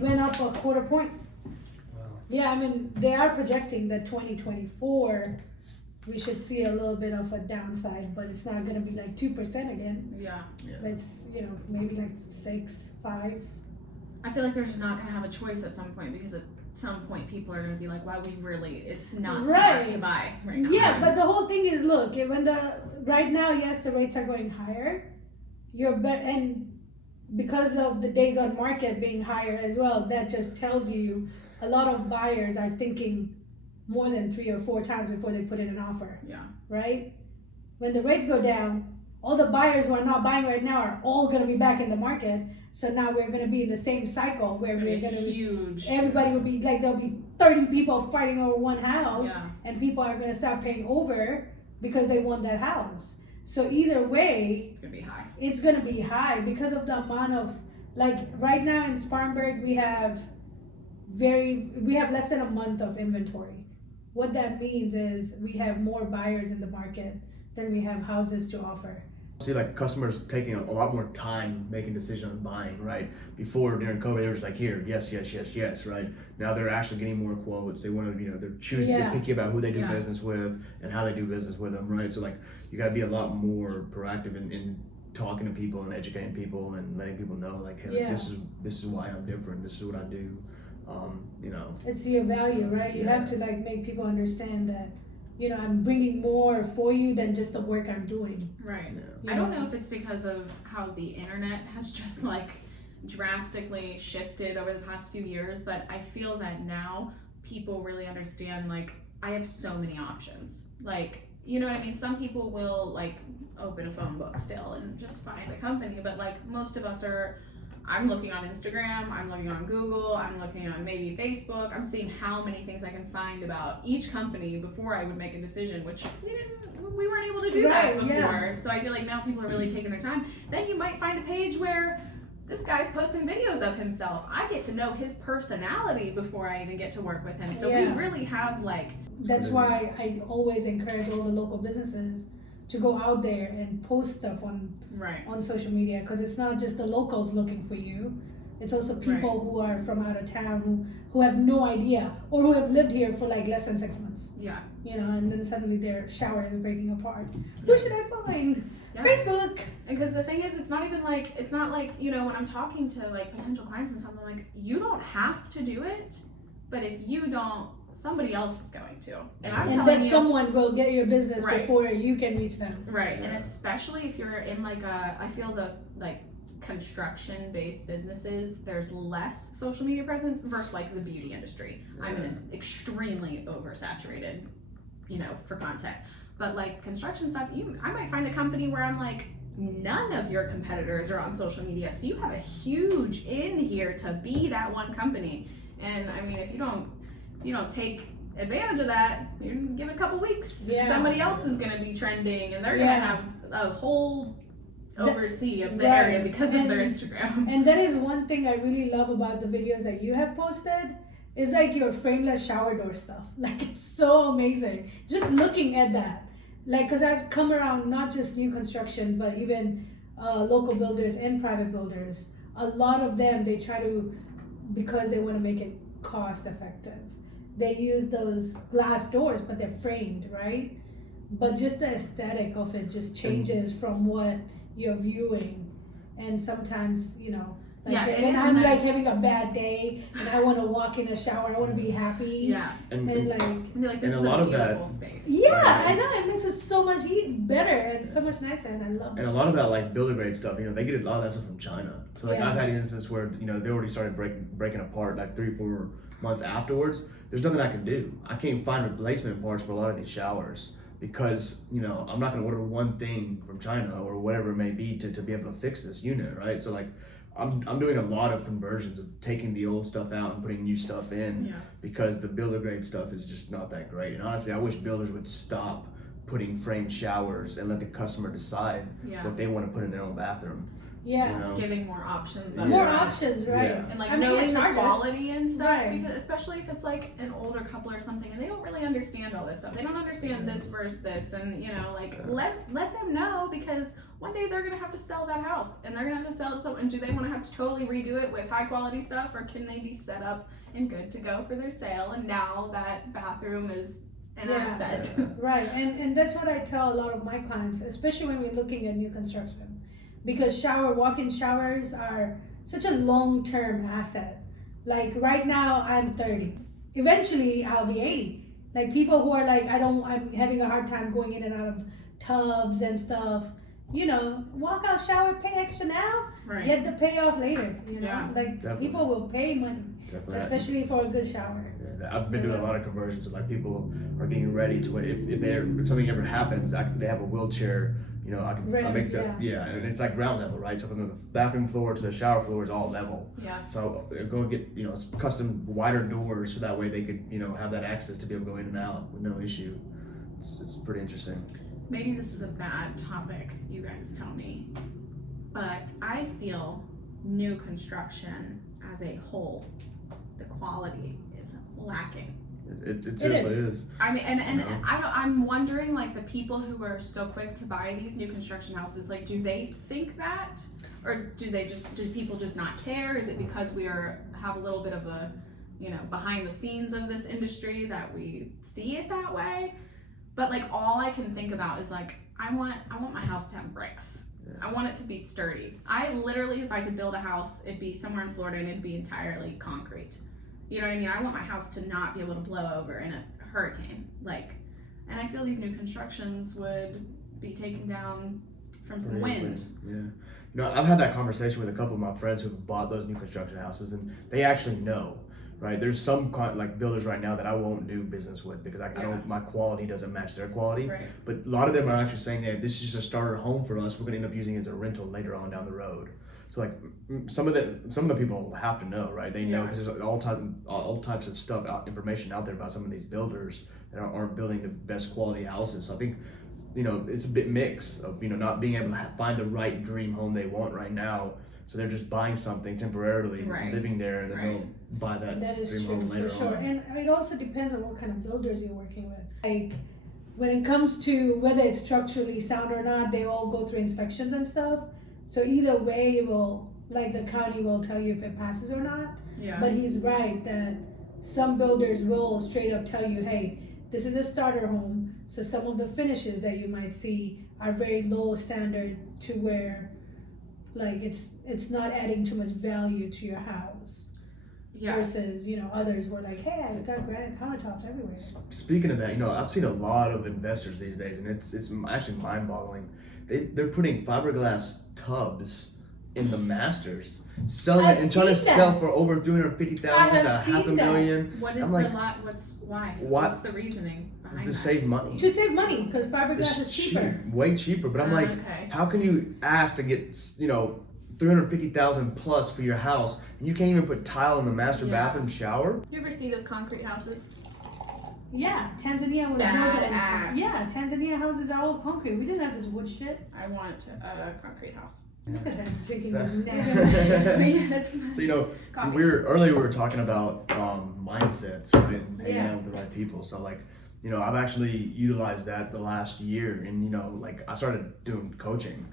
went up a quarter point. Wow. Yeah, I mean, they are projecting that 2024, we should see a little bit of a downside, but it's not gonna be like 2% again. Yeah. It's, maybe like 6, 5. I feel like they're just not gonna have a choice at some point, because at some point people are gonna be like, wow, it's not smart to buy right now. Yeah, but the whole thing is, look, right now, yes, the rates are going higher. And because of the days on market being higher as well, that just tells you a lot of buyers are thinking more than 3 or 4 times before they put in an offer. Yeah. Right? When the rates go down, all the buyers who are not buying right now are all going to be back in the market. So now we're going to be in the same cycle where we're going to be huge. Everybody will be like, there'll be 30 people fighting over one house, and people are going to start paying over because they want that house. So either way, it's going to be high. It's going to be high because of the amount of, like, right now in Spartanburg, we have less than a month of inventory. What that means is we have more buyers in the market than we have houses to offer. See, like, customers taking a lot more time making decisions on buying, right? Before, during COVID, they were just like, here, yes, right? Now they're actually getting more quotes. They want to, they're choosing, they're picky about who they do business with and how they do business with them, right? So, like, you got to be a lot more proactive in talking to people and educating people and letting people know, like, hey, like, this is why I'm different. This is what I do. It's your value, right? You have to, like, make people understand that, I'm bringing more for you than just the work I'm doing. Right. I don't know if it's because of how the internet has just, like, drastically shifted over the past few years, but I feel that now people really understand, like, I have so many options. Like, you know what I mean? Some people will, like, open a phone book still and just find a company, but, like, most of us I'm looking on Instagram, I'm looking on Google, I'm looking on maybe Facebook. I'm seeing how many things I can find about each company before I would make a decision, which we weren't able to do that before. Yeah. So I feel like now people are really taking their time. Then you might find a page where this guy's posting videos of himself. I get to know his personality before I even get to work with him. So we really have like. That's why I always encourage all the local businesses to go out there and post stuff on social media, because it's not just the locals looking for you. It's also people who are from out of town who have no idea, or who have lived here for like less than 6 months. Yeah. You know, and then suddenly their shower is breaking apart. Who should I find? Yeah. Facebook. Because the thing is, it's not like, you know, when I'm talking to like potential clients and something, like, you don't have to do it, but if you don't, somebody else is going to. And I'm telling you, someone will get your business before you can reach them. Right. Yeah. And especially if you're in like I feel the like construction-based businesses, there's less social media presence versus like the beauty industry. I'm in an extremely oversaturated, you know, for content. But like construction stuff, I might find a company where I'm like, none of your competitors are on social media, so you have a huge in here to be that one company. And I mean, if you don't take advantage of that, you give it a couple weeks. Somebody else is going to be trending, and they're going to have a whole oversee of the area because of their Instagram. And that is one thing I really love about the videos that you have posted, is like your frameless shower door stuff. Like, it's so amazing. Just looking at that. Like, because I've come around not just new construction, but even local builders and private builders. A lot of them, they try to, because they want to make it cost effective, they use those glass doors, but they're framed, right? But just the aesthetic of it just changes from what you're viewing. And sometimes, you know, like when I'm like having a bad day and I want to walk in a shower, I want to be happy. And like, this is a beautiful space. I know, it makes it so much better and so much nicer, and I love it. And a lot of that like builder grade stuff, you know, they get a lot of that stuff from China. So like I've had instances where, you know, they already started breaking apart like 3-4 months afterwards. There's nothing I can do. I can't find replacement parts for a lot of these showers, because, you know, I'm not going to order one thing from China or whatever it may be to be able to fix this unit, right? So like I'm doing a lot of conversions of taking the old stuff out and putting new stuff in, because the builder grade stuff is just not that great. And honestly, I wish builders would stop putting framed showers and let the customer decide what they want to put in their own bathroom. You know? Giving more options. Options, right? And like knowing the quality and stuff, because especially if it's like an older couple or something, and they don't really understand all this stuff. They don't understand this versus this, and you know, like let them know, because one day they're gonna have to sell that house, and they're gonna have to sell it to someone. And do they want to have to totally redo it with high quality stuff, or can they be set up and good to go for their sale? And now that bathroom is an asset. Right, and that's what I tell a lot of my clients, especially when we're looking at new construction. Because walk-in showers are such a long-term asset. Like right now, I'm 30. Eventually, I'll be 80. Like people who are like, I'm having a hard time going in and out of tubs and stuff. You know, walk out shower, pay extra now, get the payoff later. You know, people will pay money, especially for a good shower. I've been doing a lot of conversions, so like people are getting ready to if something ever happens, they have a wheelchair. You know, I'll make that, and it's like ground level, right? So from the bathroom floor to the shower floor is all level. So I'll go and get, you know, custom wider doors, so that way they could, you know, have that access to be able to go in and out with no issue. It's pretty interesting. Maybe this is a bad topic, you guys tell me, but I feel new construction as a whole, the quality is lacking. It seriously is. I mean, and I'm wondering, like, the people who are so quick to buy these new construction houses, like, do they think that, or do people just not care? Is it because have a little bit of a, you know, behind the scenes of this industry that we see it that way? But like, all I can think about is like, I want my house to have bricks. I want it to be sturdy. I literally, if I could build a house, it'd be somewhere in Florida and it'd be entirely concrete. You know what I mean? I want my house to not be able to blow over in a hurricane. Like, and I feel these new constructions would be taken down from some wind. Yeah. You know, I've had that conversation with a couple of my friends who've bought those new construction houses, and they actually know, right? There's some like builders right now that I won't do business with because I don't, my quality doesn't match their quality. Right. But a lot of them are actually saying, hey, this is just a starter home for us. We're gonna end up using it as a rental later on down the road. So like some of the people have to know, right? They know because there's all types of stuff, information out there about some of these builders that aren't building the best quality houses. So I think, you know, it's a bit mix of, you know, not being able to find the right dream home they want right now. So they're just buying something temporarily, Right. living there, and then Right. they'll buy that That is dream true, home later for sure. on. And it also depends on what kind of builders you're working with. Like, when it comes to whether it's structurally sound or not, they all go through inspections and stuff. So either way, it will, like, the county will tell you if it passes or not. Yeah. But he's right that some builders will straight up tell you, hey, this is a starter home, so some of the finishes that you might see are very low standard to where, like, it's not adding too much value to your house. Yeah. Versus, you know, others were like, hey, I've got granite countertops everywhere. Speaking of that, you know, I've seen a lot of investors these days, and it's actually mind-boggling. They're putting fiberglass tubs in the masters, selling I've it and trying to seen sell that. for over $350,000 to have seen half a that. million. What is I'm the like, lot? Why? What? What's the reasoning behind to that? save money. To save money, because fiberglass It's is cheaper. way cheaper. But I'm like, Okay. how can you ask to get, you know, $350,000 plus for your house, and you can't even put tile in the master Yeah. bathroom shower? You ever see those concrete houses? Yeah, Tanzania was built Badass. Yeah, Tanzania houses are all concrete. We didn't have this wood shit. I want a concrete house. Look at him drinking So- his nasty. So, you know, Coffee. we were talking about mindsets, right, and hanging Yeah. out with the right people. So, like, you know, I've actually utilized that the last year, and you know, like, I started doing coaching,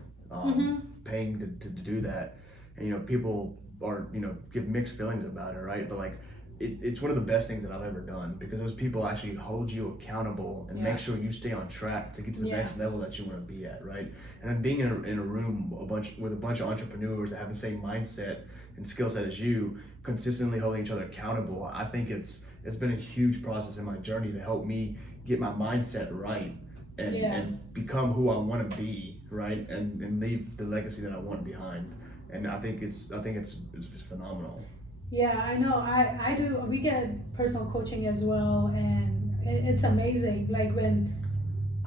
paying to do that, and you know, people are, you know, give mixed feelings about it, right? But like, it's one of the best things that I've ever done, because those people actually hold you accountable and Yeah. make sure you stay on track to get to the Yeah. next level that you want to be at, right? And then being in a room with a bunch of entrepreneurs that have the same mindset and skill set as you, consistently holding each other accountable, I think it's been a huge process in my journey to help me get my mindset right and, Yeah. and become who I want to be, right? And leave the legacy that I want behind. And I think it's phenomenal. Yeah, I know. I do. We get personal coaching as well, and it's amazing. Like when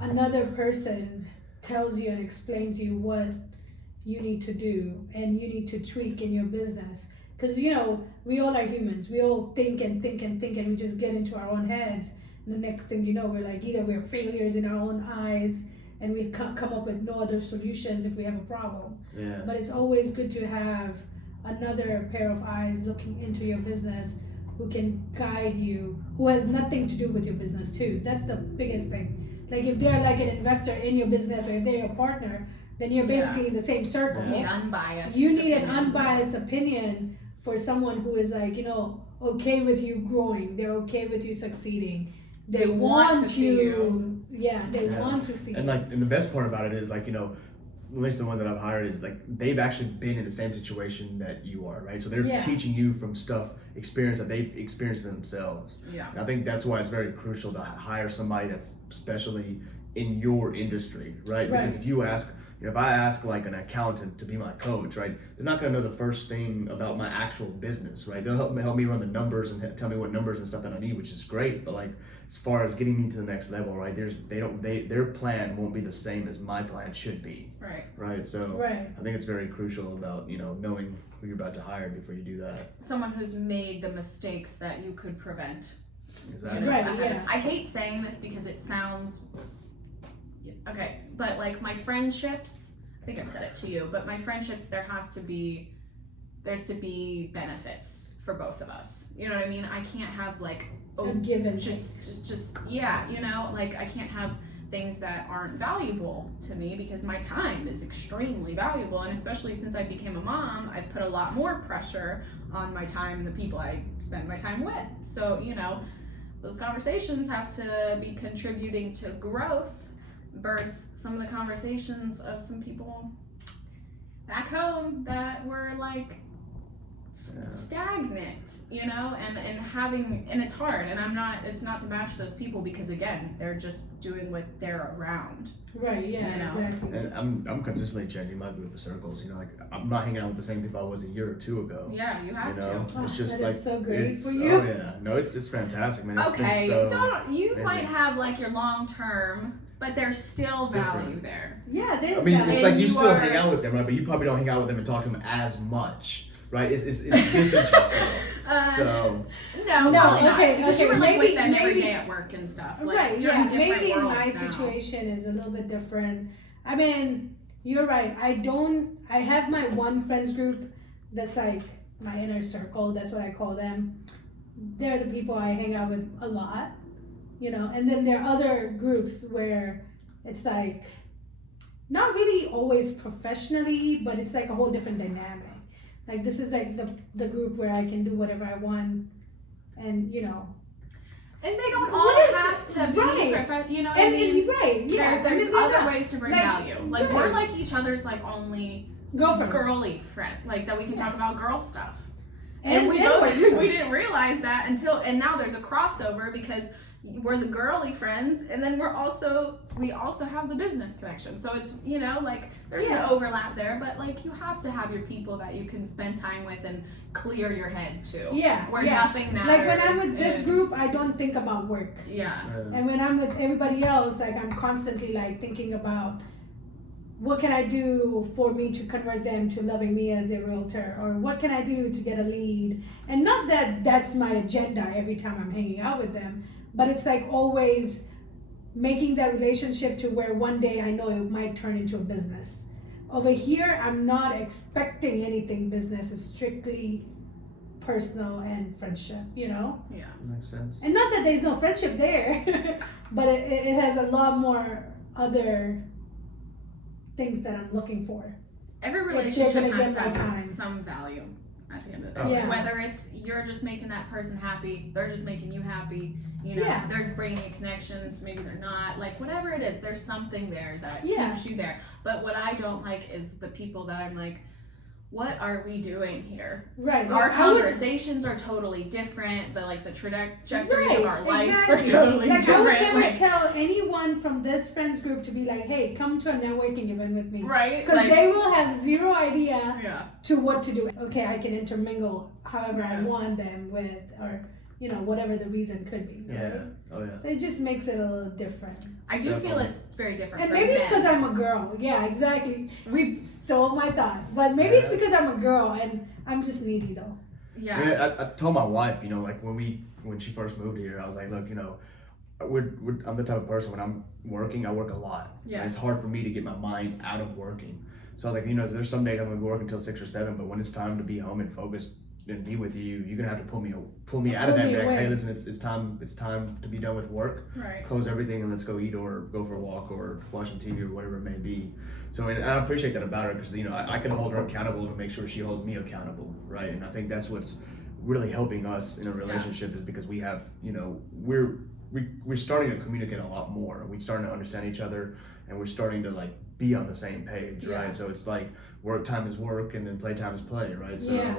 another person tells you and explains you what you need to do and you need to tweak in your business. Because, you know, we all are humans. We all think and think and think, and we just get into our own heads. And the next thing you know, we're like, either we're failures in our own eyes and we can't come up with no other solutions if we have a problem. Yeah. But it's always good to have another pair of eyes looking into your business who can guide you, who has nothing to do with your business too. That's the biggest thing. Like if they're like an investor in your business or if they're your partner, then you're basically in the same circle. You need unbiased. You need an opinions. unbiased opinion for someone who is like, you know, okay with you growing. They're okay with you succeeding. They want to see you. Yeah, they Yeah. want to see And you. like, and the best part about it is, like, you know, at least the ones that I've hired is like they've actually been in the same situation that you are, right? So they're Yeah. teaching you from experience that they've experienced themselves. Yeah. And I think that's why it's very crucial to hire somebody that's especially in your industry, right? Because Right. if you ask, you know, if I ask like an accountant to be my coach, right, they're not going to know the first thing about my actual business, right? They'll help me run the numbers and tell me what numbers and stuff that I need, which is great. But like, as far as getting me to the next level, right, their plan won't be the same as my plan should be, Right. right? So Right. I think it's very crucial about, you know, knowing who you're about to hire before you do that. Someone who's made the mistakes that you could prevent. Exactly. You know, Right, ahead yeah. of time. I hate saying this because it sounds okay, but like my friendships, I think I've said it to you, but my friendships, there's to be benefits for both of us. You know what I mean? I can't have like A give and just yeah, you know, like I can't have things that aren't valuable to me because my time is extremely valuable, and especially since I became a mom, I've put a lot more pressure on my time and the people I spend my time with. So, you know, those conversations have to be contributing to growth versus some of the conversations of some people back home that were like stagnant, you know, and it's hard, and it's not to bash those people because again, they're just doing what they're around. Right, yeah, You know. exactly. And I'm consistently changing my group of circles. You know, like I'm not hanging out with the same people I was a year or two ago. Yeah, you have You know, to. it's just that like is so great it's, for you. Oh yeah, no, it's fantastic, man. It's Okay, been so you amazing. might have like your long term, but there's still value Different. there. Yeah, there's I mean, value. it's like And you you still are- hang out with them, right? But you probably don't hang out with them and talk to them as much, right? It's distance yourself. So No, No, probably not, okay, because you okay, were like maybe- with them every maybe- day at work and stuff. Like, Right, you're yeah, in different maybe worlds my now. situation is a little bit different. I mean, you're right. I have my one friends group that's like my inner circle. That's what I call them. They're the people I hang out with a lot, you know. And then there are other groups where it's like not really always professionally, but it's like a whole different dynamic. Like this is like the group where I can do whatever I want, and you know. And they don't What all is have it? to Right. be professional, you know what I mean? Right, yeah. There's And then other not- ways to bring like, value. Like right. we're like each other's like only girlfriends. girly friend, like that we can talk about girl stuff. And we both stuff. we didn't realize that and now there's a crossover because we're the girly friends, and then we also have the business connection. So it's, you know, like there's an overlap there, but like you have to have your people that you can spend time with and clear your head to. Yeah. Where yeah. nothing matters. Like when I'm with this and- group, I don't think about work. Yeah. And when I'm with everybody else, like I'm constantly like thinking about what can I do for me to convert them to loving me as a realtor, or what can I do to get a lead? And not that that's my agenda every time I'm hanging out with them, but it's like always making that relationship to where one day I know it might turn into a business. Over here, I'm not expecting anything business. It's strictly personal and friendship, you know? Yeah. Makes sense. And not that there's no friendship there, but it has a lot more other things that I'm looking for. Every If they're relationship gonna has get my some, time. some value at the end of the Oh. day. Yeah. Whether it's you're just making that person happy, they're just making you happy, you know, Yeah. they're bringing you connections, maybe they're not, like whatever it is, there's something there that Yeah. keeps you there. But what I don't like is the people that I'm like, what are we doing here? Right. Our like, I would- conversations are totally different, but like the trajectories Right, of our lives exactly. are totally like, I would different. never Like, tell anyone from this friends group to be like, hey, come to a networking event with me. right? Because Like, they will have zero idea yeah. to what to do. Okay, I can intermingle however I Yeah. want them with, or, you know, whatever the reason could be. Right? Yeah. Oh yeah. So it just makes it a little different. I do feel Definitely. it's very different. And for maybe it's men. because I'm a girl. Yeah, exactly. We stole my thought. But maybe it's Yeah. because I'm a girl and I'm just needy though. Yeah. I mean, I told my wife, you know, like when she first moved here, I was like, look, you know, I'm the type of person when I'm working, I work a lot. Yeah. And it's hard for me to get my mind out of working. So I was like, you know, there's some days I'm gonna work until 6 or 7, but when it's time to be home and focused and be with you, you're gonna have to pull me out of Pull that. me And be like, away. hey, listen, it's time to be done with work. Right. Close everything and let's go eat or go for a walk or watch some TV or whatever it may be. So and I appreciate that about her because, you know, I can hold her accountable to make sure she holds me accountable, right? And I think that's what's really helping us in a relationship is because we have, you know, we're starting to communicate a lot more. We're starting to understand each other and we're starting to like be on the same page, Yeah. right? So it's like work time is work and then play time is play, right? So Yeah.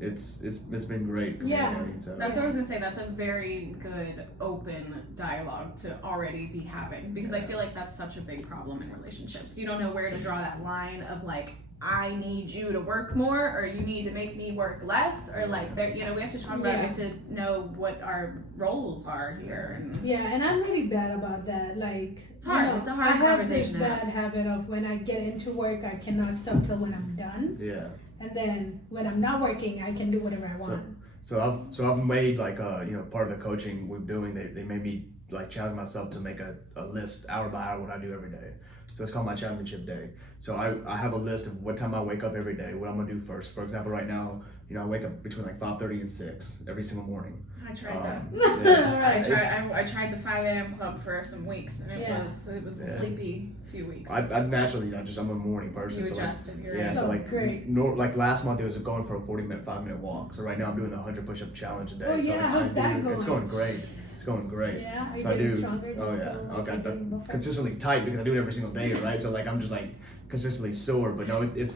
it's been great. Yeah. communicating, So. That's what I was gonna say. That's a very good open dialogue to already be having because I feel like that's such a big problem in relationships. You don't know where to draw that line of like, I need you to work more or you need to make me work less or like there, you know, we have to talk about it. We have to know what our roles are here and Yeah, and I'm really bad about that. Like it's hard. You know, It's a hard I have conversation this to bad have. habit of when I get into work, I cannot stop till when I'm done, Yeah. and then when I'm not working, I can do whatever I want. So I've made like you know, part of the coaching we're doing, they made me like challenge myself to make a list hour by hour what I do every day. So it's called my championship day. So I have a list of what time I wake up every day, what I'm gonna do first. For example, right now, you know, I wake up between like 5:30 and 6 every single morning. I tried that. Yeah. Right. I tried the 5 a.m. club for some weeks and Yeah. it was a Yeah. sleepy few weeks. I naturally, I'm a morning person. You so like, adjusted. You're yeah, right. so Oh, like great. like last month it was going for a 5-minute walk. So right now I'm doing the 100 push-up challenge a day. Oh, so yeah, like, how's that It's going? going great. It's going great. Yeah, are you So I getting do. stronger? Do Oh you yeah. feel Oh like god, you're but getting more consistently tight because I do it every single day, right? So like I'm just like consistently sore, but no, it's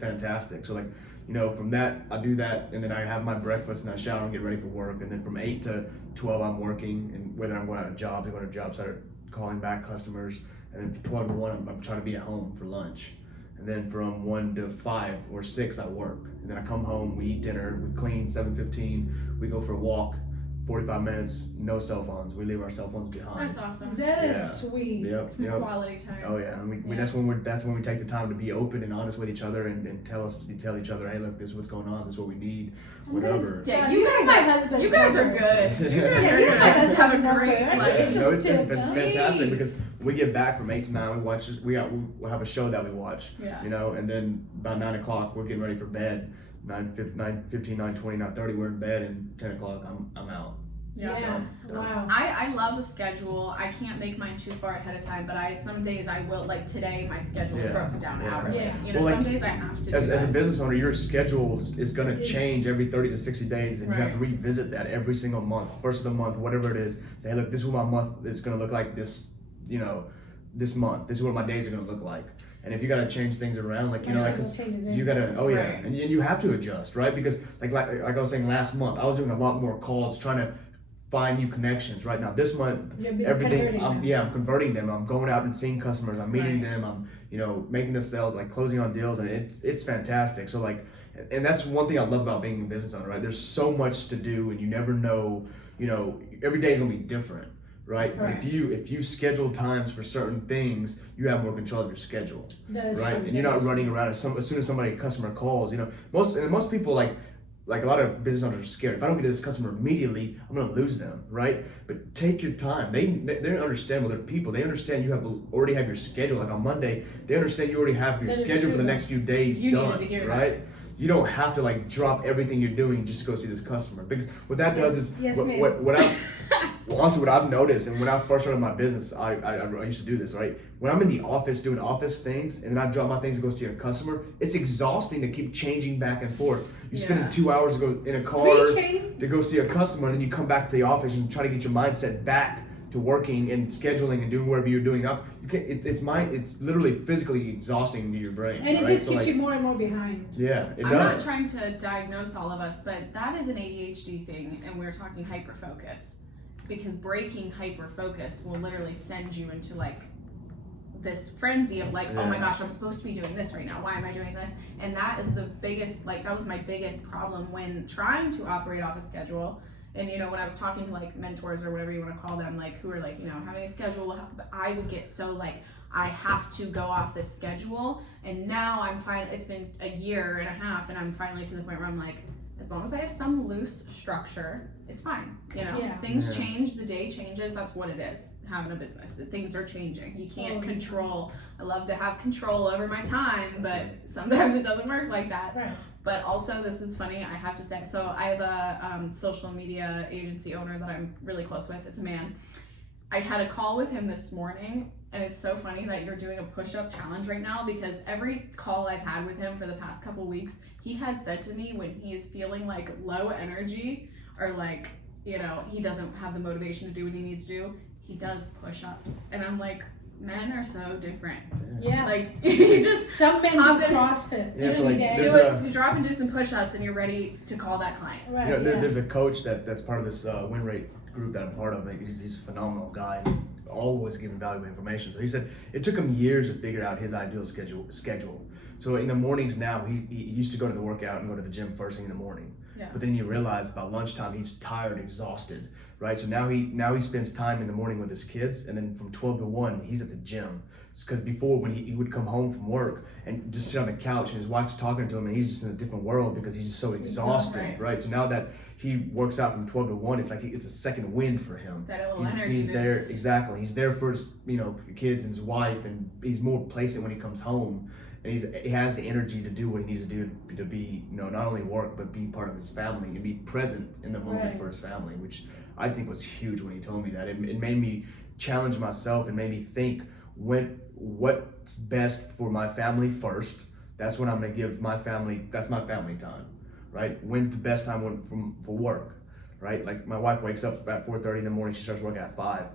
fantastic. So like, you know, from that I do that, and then I have my breakfast and I shower and get ready for work, and then from 8 to 12 I'm working, and whether I'm going out of jobs, I go to jobs, start calling back customers, and then from 12 to 1 I'm trying to be at home for lunch. And then from 1 to 5 or 6 I work, and then I come home, we eat dinner, we clean 7:15, we go for a walk, 45 minutes, no cell phones. We leave our cell phones behind. That's awesome. That is Yeah. sweet. Yep. Some Yep. quality time. Oh yeah, and we Yeah. that's when we take the time to be open and honest with each other and tell each other, hey, look, this is what's going on, this is what we need, whatever. Yeah, you you guys guys my are husband's you guys are number. good. You guys Yeah, are you're gonna my husband's have a number. great I life. give you No, it's some tips, fantastic Jeez. because we get back from 8 to 9. We have a show that we watch, Yeah. you know, and then about 9 o'clock we're getting ready for bed. 9:15, 9:20, 9:30, we're in bed, and 10 o'clock, I'm out. Yeah. Done. Wow. I love a schedule. I can't make mine too far ahead of time, but some days I will. Like today, my schedule is broken down hourly. Yeah. You know, Well, some like, days I have to. As a business owner, your schedule is going to change every 30 to 60 days, and you have to Right. revisit that every single month. First of the month, whatever it is, say, hey, look, this is what my month is going to look like this month. This is what my days are going to look like. And if you got to change things around, like, cause you got to, Right. and you have to adjust, right? Because like I was saying last month, I was doing a lot more calls trying to find new connections. Right now, this month, everything, I'm converting them. I'm going out and seeing customers. I'm meeting them. I'm, making the sales, like closing on deals, and it's fantastic. So like, and that's one thing I love about being a business owner, right? There's so much to do, and you never know, every day is gonna be different. Right? But if you schedule times for certain things, you have more control of your schedule. That is right? true. And you're not running around as soon as a customer calls. Most people like a lot of business owners are scared. If I don't get to this customer immediately, I'm gonna lose them, right? But take your time. They understand, well, they're people. They understand you already have your schedule. Like on Monday, they understand you already have your schedule for the next few days done, right? You don't have to like drop everything you're doing just to go see this customer, because what that does is honestly, what I've noticed, and when I first started my business, I used to do this, right? When I'm in the office doing office things, and then I drop my things to go see a customer, it's exhausting to keep changing back and forth. You're spending 2 hours to go in a car to go see a customer, and then you come back to the office and try to get your mindset back to working and scheduling and doing whatever you're doing. It's literally physically exhausting to your brain. And it just keeps you more and more behind. Yeah, it does. I'm not trying to diagnose all of us, but that is an ADHD thing, and we're talking hyperfocus. Because breaking hyperfocus will literally send you into like this frenzy of like, oh my gosh, I'm supposed to be doing this right now. Why am I doing this? And that is the biggest, like that was my biggest problem when trying to operate off a schedule. And when I was talking to like mentors or whatever you want to call them, like who are like, having a schedule, I would get so like, I have to go off this schedule. And now it's been a year and a half, and I'm finally to the point where I'm like, as long as I have some loose structure, it's fine. Things change, the day changes. That's what it is, having a business. Things are changing. You can't control. I love to have control over my time, but sometimes it doesn't work like that. Right. But also, this is funny, I have to say, so I have a social media agency owner that I'm really close with. It's a man. I had a call with him this morning, and it's so funny that you're doing a push-up challenge right now, because every call I've had with him for the past couple weeks, he has said to me when he is feeling like low energy or like, he doesn't have the motivation to do what he needs to do, he does push-ups. And I'm like, men are so different. Yeah. Like, you just some men do CrossFit. Yeah, so like, drop and do some push-ups and you're ready to call that client. Right. There's a coach that's part of this win rate group that I'm part of. He's a phenomenal guy, always giving valuable information. So he said it took him years to figure out his ideal schedule. So in the mornings now, he used to go to the workout and go to the gym first thing in the morning. Yeah. But then you realize about lunchtime he's tired, exhausted, right? So now he spends time in the morning with his kids, and then from 12 to 1 he's at the gym. Because before, when he would come home from work and just sit on the couch and his wife's talking to him and he's just in a different world because he's just so exhausted, right? So now that he works out from 12 to 1, it's like it's a second wind for him. That little energy he's there, exactly. He's there for his kids and his wife, and he's more placid when he comes home. And he has the energy to do what he needs to do to be, not only work, but be part of his family and be present in the moment for his family, which I think was huge when he told me that. It made me challenge myself and made me think, what's best for my family first. That's when I'm going to give my family, that's my family time, right? When's the best time for work, right? Like my wife wakes up at 4:30 in the morning, she starts working at 5.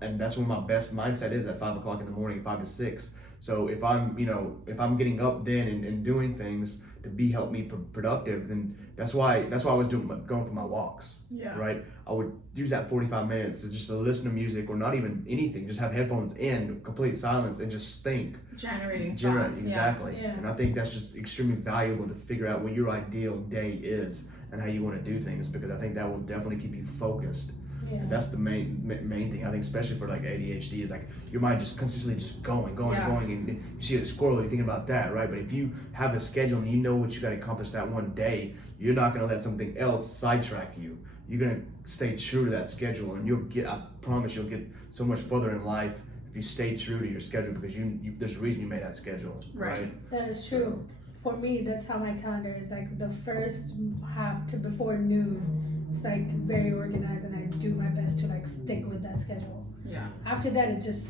And that's when my best mindset is, at 5 o'clock in the morning, 5 to 6. So if I'm getting up then and doing things to help me productive, then that's why I was going for my walks. Yeah. Right. I would use that 45 minutes to listen to music or not even anything. Just have headphones in, complete silence, and just think. Generating thoughts. Exactly. Yeah. And I think that's just extremely valuable to figure out what your ideal day is and how you want to do things, because I think that will definitely keep you focused. Yeah. And that's the main thing, I think, especially for like ADHD, is like your mind just consistently just going, and you see a squirrel, you're thinking about that, right? But if you have a schedule and you know what you got to accomplish that one day, you're not going to let something else sidetrack you. You're going to stay true to that schedule, and I promise you'll get so much further in life if you stay true to your schedule, because there's a reason you made that schedule, right? That is true. for me, that's how my calendar is. Like the first half to before noon, it's like very organized, and I do my best to like stick with that schedule. Yeah. After that, it just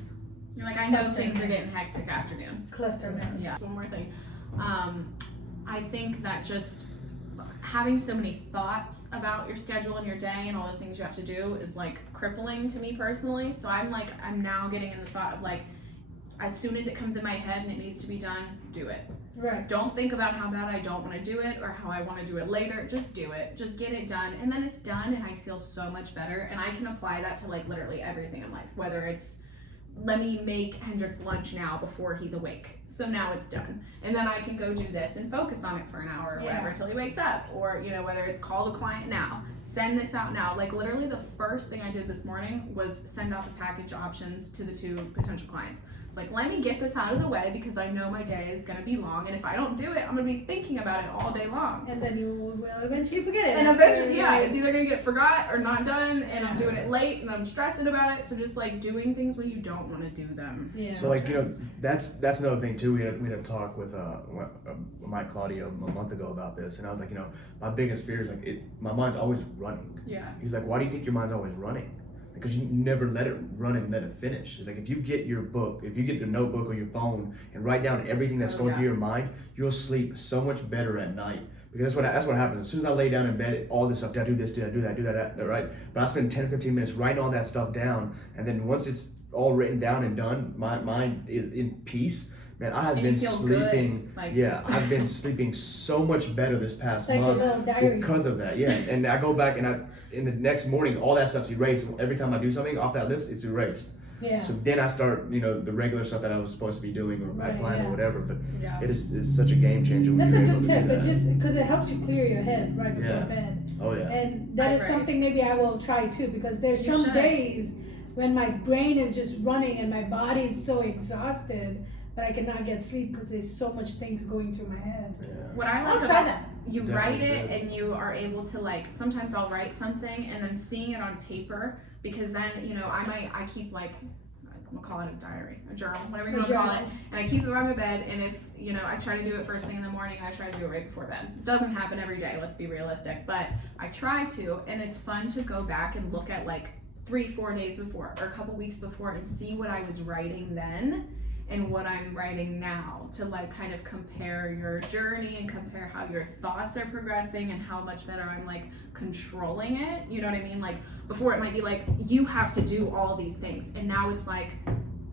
You're like, I know things are getting hectic afternoon. cluster. Yeah. One more thing. I think that just having so many thoughts about your schedule and your day and all the things you have to do is like crippling to me personally. So I'm now getting in the thought of like, as soon as it comes in my head and it needs to be done, do it. Right. Don't think about how bad I don't want to do it or how I want to do it later. Just do it. Just get it done. And then it's done and I feel so much better. And I can apply that to like literally everything in life, whether it's let me make Hendrix lunch now before he's awake. So now it's done. And then I can go do this and focus on it for an hour or whatever until he wakes up. Or, you know, whether it's call the client now, send this out now. Like literally the first thing I did this morning was send out the package options to the 2 potential clients. It's like, let me get this out of the way because I know my day is going to be long. And if I don't do it, I'm going to be thinking about it all day long. And then you will eventually forget it. And eventually, yeah, it's either going to get forgot or not done. And I'm doing it late and I'm stressing about it. So just like doing things when you don't want to do them. Yeah. So like, you know, that's another thing too. We had a talk with Mike Claudio a month ago about this, and I was like, you know, my biggest fear is like my mind's always running. Yeah. He's like, why do you think your mind's always running? Because you never let it run and let it finish. It's like if you get your book, if you get your notebook or your phone and write down everything that's going through your mind, you'll sleep so much better at night. Because that's what happens. As soon as I lay down in bed, all this stuff, do I do this, do I do that, do that, right? But I spend 10 or 15 minutes writing all that stuff down, and then once it's all written down and done, my mind is in peace. Man, I have been sleeping. I've been sleeping so much better this past month because of that. Yeah, and I go back and in the next morning, all that stuff's erased. Every time I do something off that list, it's erased. Yeah. So then I start, you know, the regular stuff that I was supposed to be doing or I plan or whatever. But Yeah. it's such a game changer. That's a good tip, but just because it helps you clear your head right before bed. Oh yeah. And that is something maybe I will try too, because there's some days when my brain is just running and my body is so exhausted, but I cannot get sleep because there's so much things going through my head. Yeah. What I like I'll try that. You Definitely write it should. and you are able to like, sometimes I'll write something and then seeing it on paper, because then, you know, I keep like, we'll call it a diary, a journal, whatever you want to call it, and I keep it by my bed, and if, you know, I try to do it first thing in the morning, I try to do it right before bed. It doesn't happen every day, let's be realistic, but I try to, and it's fun to go back and look at like 3-4 days before, or a couple weeks before, and see what I was writing then, and what I'm writing now, to like kind of compare your journey and compare how your thoughts are progressing and how much better I'm like controlling it, you know what I mean? Like before it might be like, you have to do all these things, and now it's like,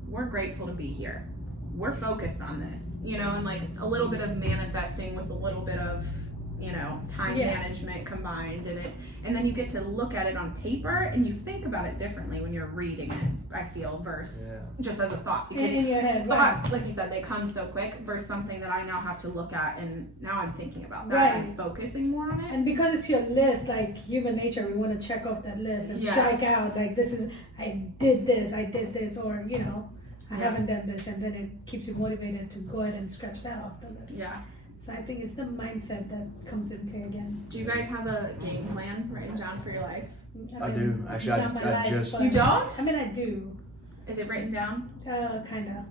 we're grateful to be here. We're focused on this, you know, and like a little bit of manifesting with a little bit of, you know, time management combined in it. And then you get to look at it on paper and you think about it differently when you're reading it, I feel, versus just as a thought. Because in your head, thoughts, like you said, they come so quick versus something that I now have to look at, and now I'm thinking about that and focusing more on it. And because it's your list, like human nature, we want to check off that list and strike out, like this is, I did this, or, you know, I haven't done this, and then it keeps you motivated to go ahead and scratch that off the list. Yeah. So I think it's the mindset that comes into play again. Do you guys have a game plan written down for your life? I do. Actually, I just. You don't? I mean, I do. Is it written down? Kinda.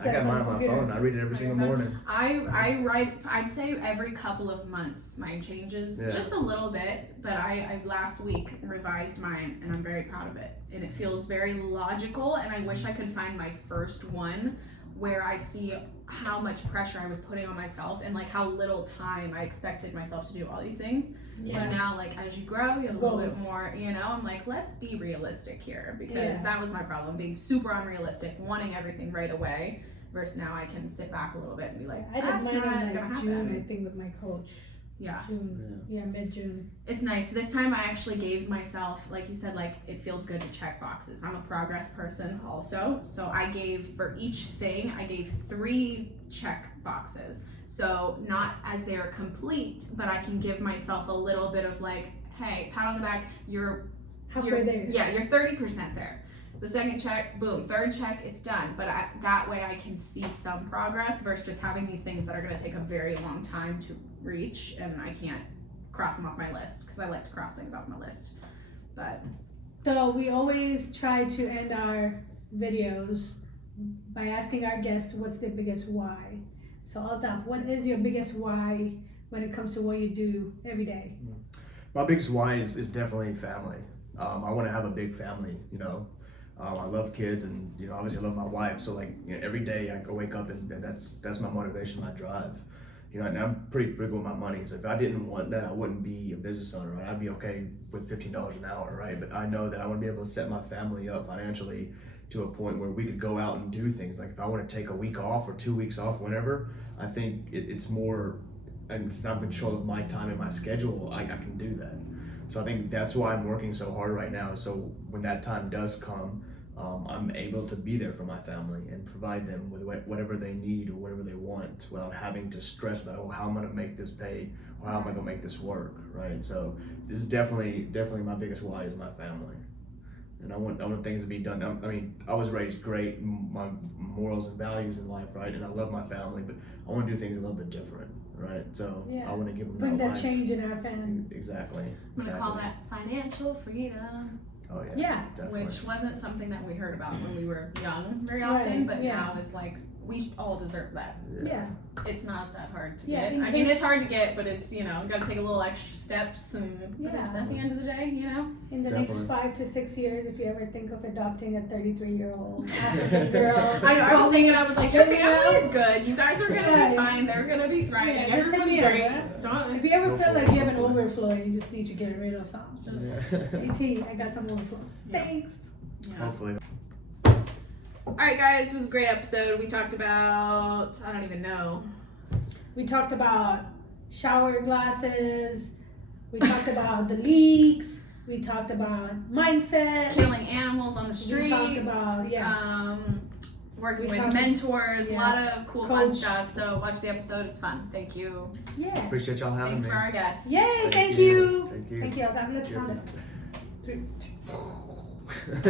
I got mine on my phone. I read it every single morning. I write, I'd say every couple of months mine changes just a little bit, but I last week revised mine and I'm very proud of it. And it feels very logical, and I wish I could find my first one where I see how much pressure I was putting on myself and like how little time I expected myself to do all these things. So now, like, as you grow, you have a little bit more, you know, I'm like, let's be realistic here, because that was my problem, being super unrealistic, wanting everything right away, versus now I can sit back a little bit and be like, I did mine in like June, I think, with my coach. Yeah. June. Yeah, mid-June. It's nice. This time I actually gave myself, like you said, like it feels good to check boxes. I'm a progress person also. So I gave, for each thing, I gave 3 check boxes. So not as they're complete, but I can give myself a little bit of like, hey, pat on the back, you're halfway there. Yeah, you're 30% there. The second check, boom, third check, it's done. But that way I can see some progress versus just having these things that are going to take a very long time to reach, and I can't cross them off my list because I like to cross things off my list. But so we always try to end our videos by asking our guests what's their biggest why. So Altaf, what is your biggest why when it comes to what you do every day? My biggest why is definitely family. I want to have a big family, you know. I love kids, and you know, obviously I love my wife. So like, you know, every day I wake up and that's my motivation, my drive. You know, and I'm pretty frugal with my money. So if I didn't want that, I wouldn't be a business owner, right? I'd be okay with $15 an hour, right? But I know that I want to be able to set my family up financially to a point where we could go out and do things. Like if I want to take a week off or 2 weeks off, whenever, I think it's more, and since I'm in control of my time and my schedule, I can do that. So I think that's why I'm working so hard right now. So when that time does come, I'm able to be there for my family and provide them with whatever they need or whatever they want without having to stress about, oh, how am I going to make this pay or how am I going to make this work, right? So this is definitely my biggest why is my family. And I want things to be done. I mean, I was raised great, my morals and values in life, right? And I love my family, but I want to do things a little bit different, right? So I want to give them bring that life. change in our family. Exactly. I'm gonna call that financial freedom. Oh yeah. Yeah. Definitely. Which wasn't something that we heard about when we were young very often, but now it's like we all deserve that. Yeah. It's not that hard to Yeah, get. I mean, it's hard to get, but it's, you know, you gotta take a little extra steps, and but it's at the end of the day, you know. In the next 5 to 6 years, if you ever think of adopting a 33-year-old African girl, I know. I was thinking, I was like, your family is good. You guys are gonna be fine. They're gonna be thriving. Yeah, Everyone's great. Don't. If you ever feel like you have an overflow and you just need to get rid of some, just AT, I got some overflow. Yeah. Thanks. Yeah. Hopefully. Alright guys, it was a great episode. We talked about, I don't even know. We talked about shower glasses. We talked about the leaks. We talked about mindset. Killing animals on the street. We talked about, working with mentors. A lot of cool fun stuff. So watch the episode. It's fun. Thank you. Yeah. Appreciate y'all having me. Thanks for our guests. Yay, thank you. you. Thank you. Thank you. Let's count it. 3.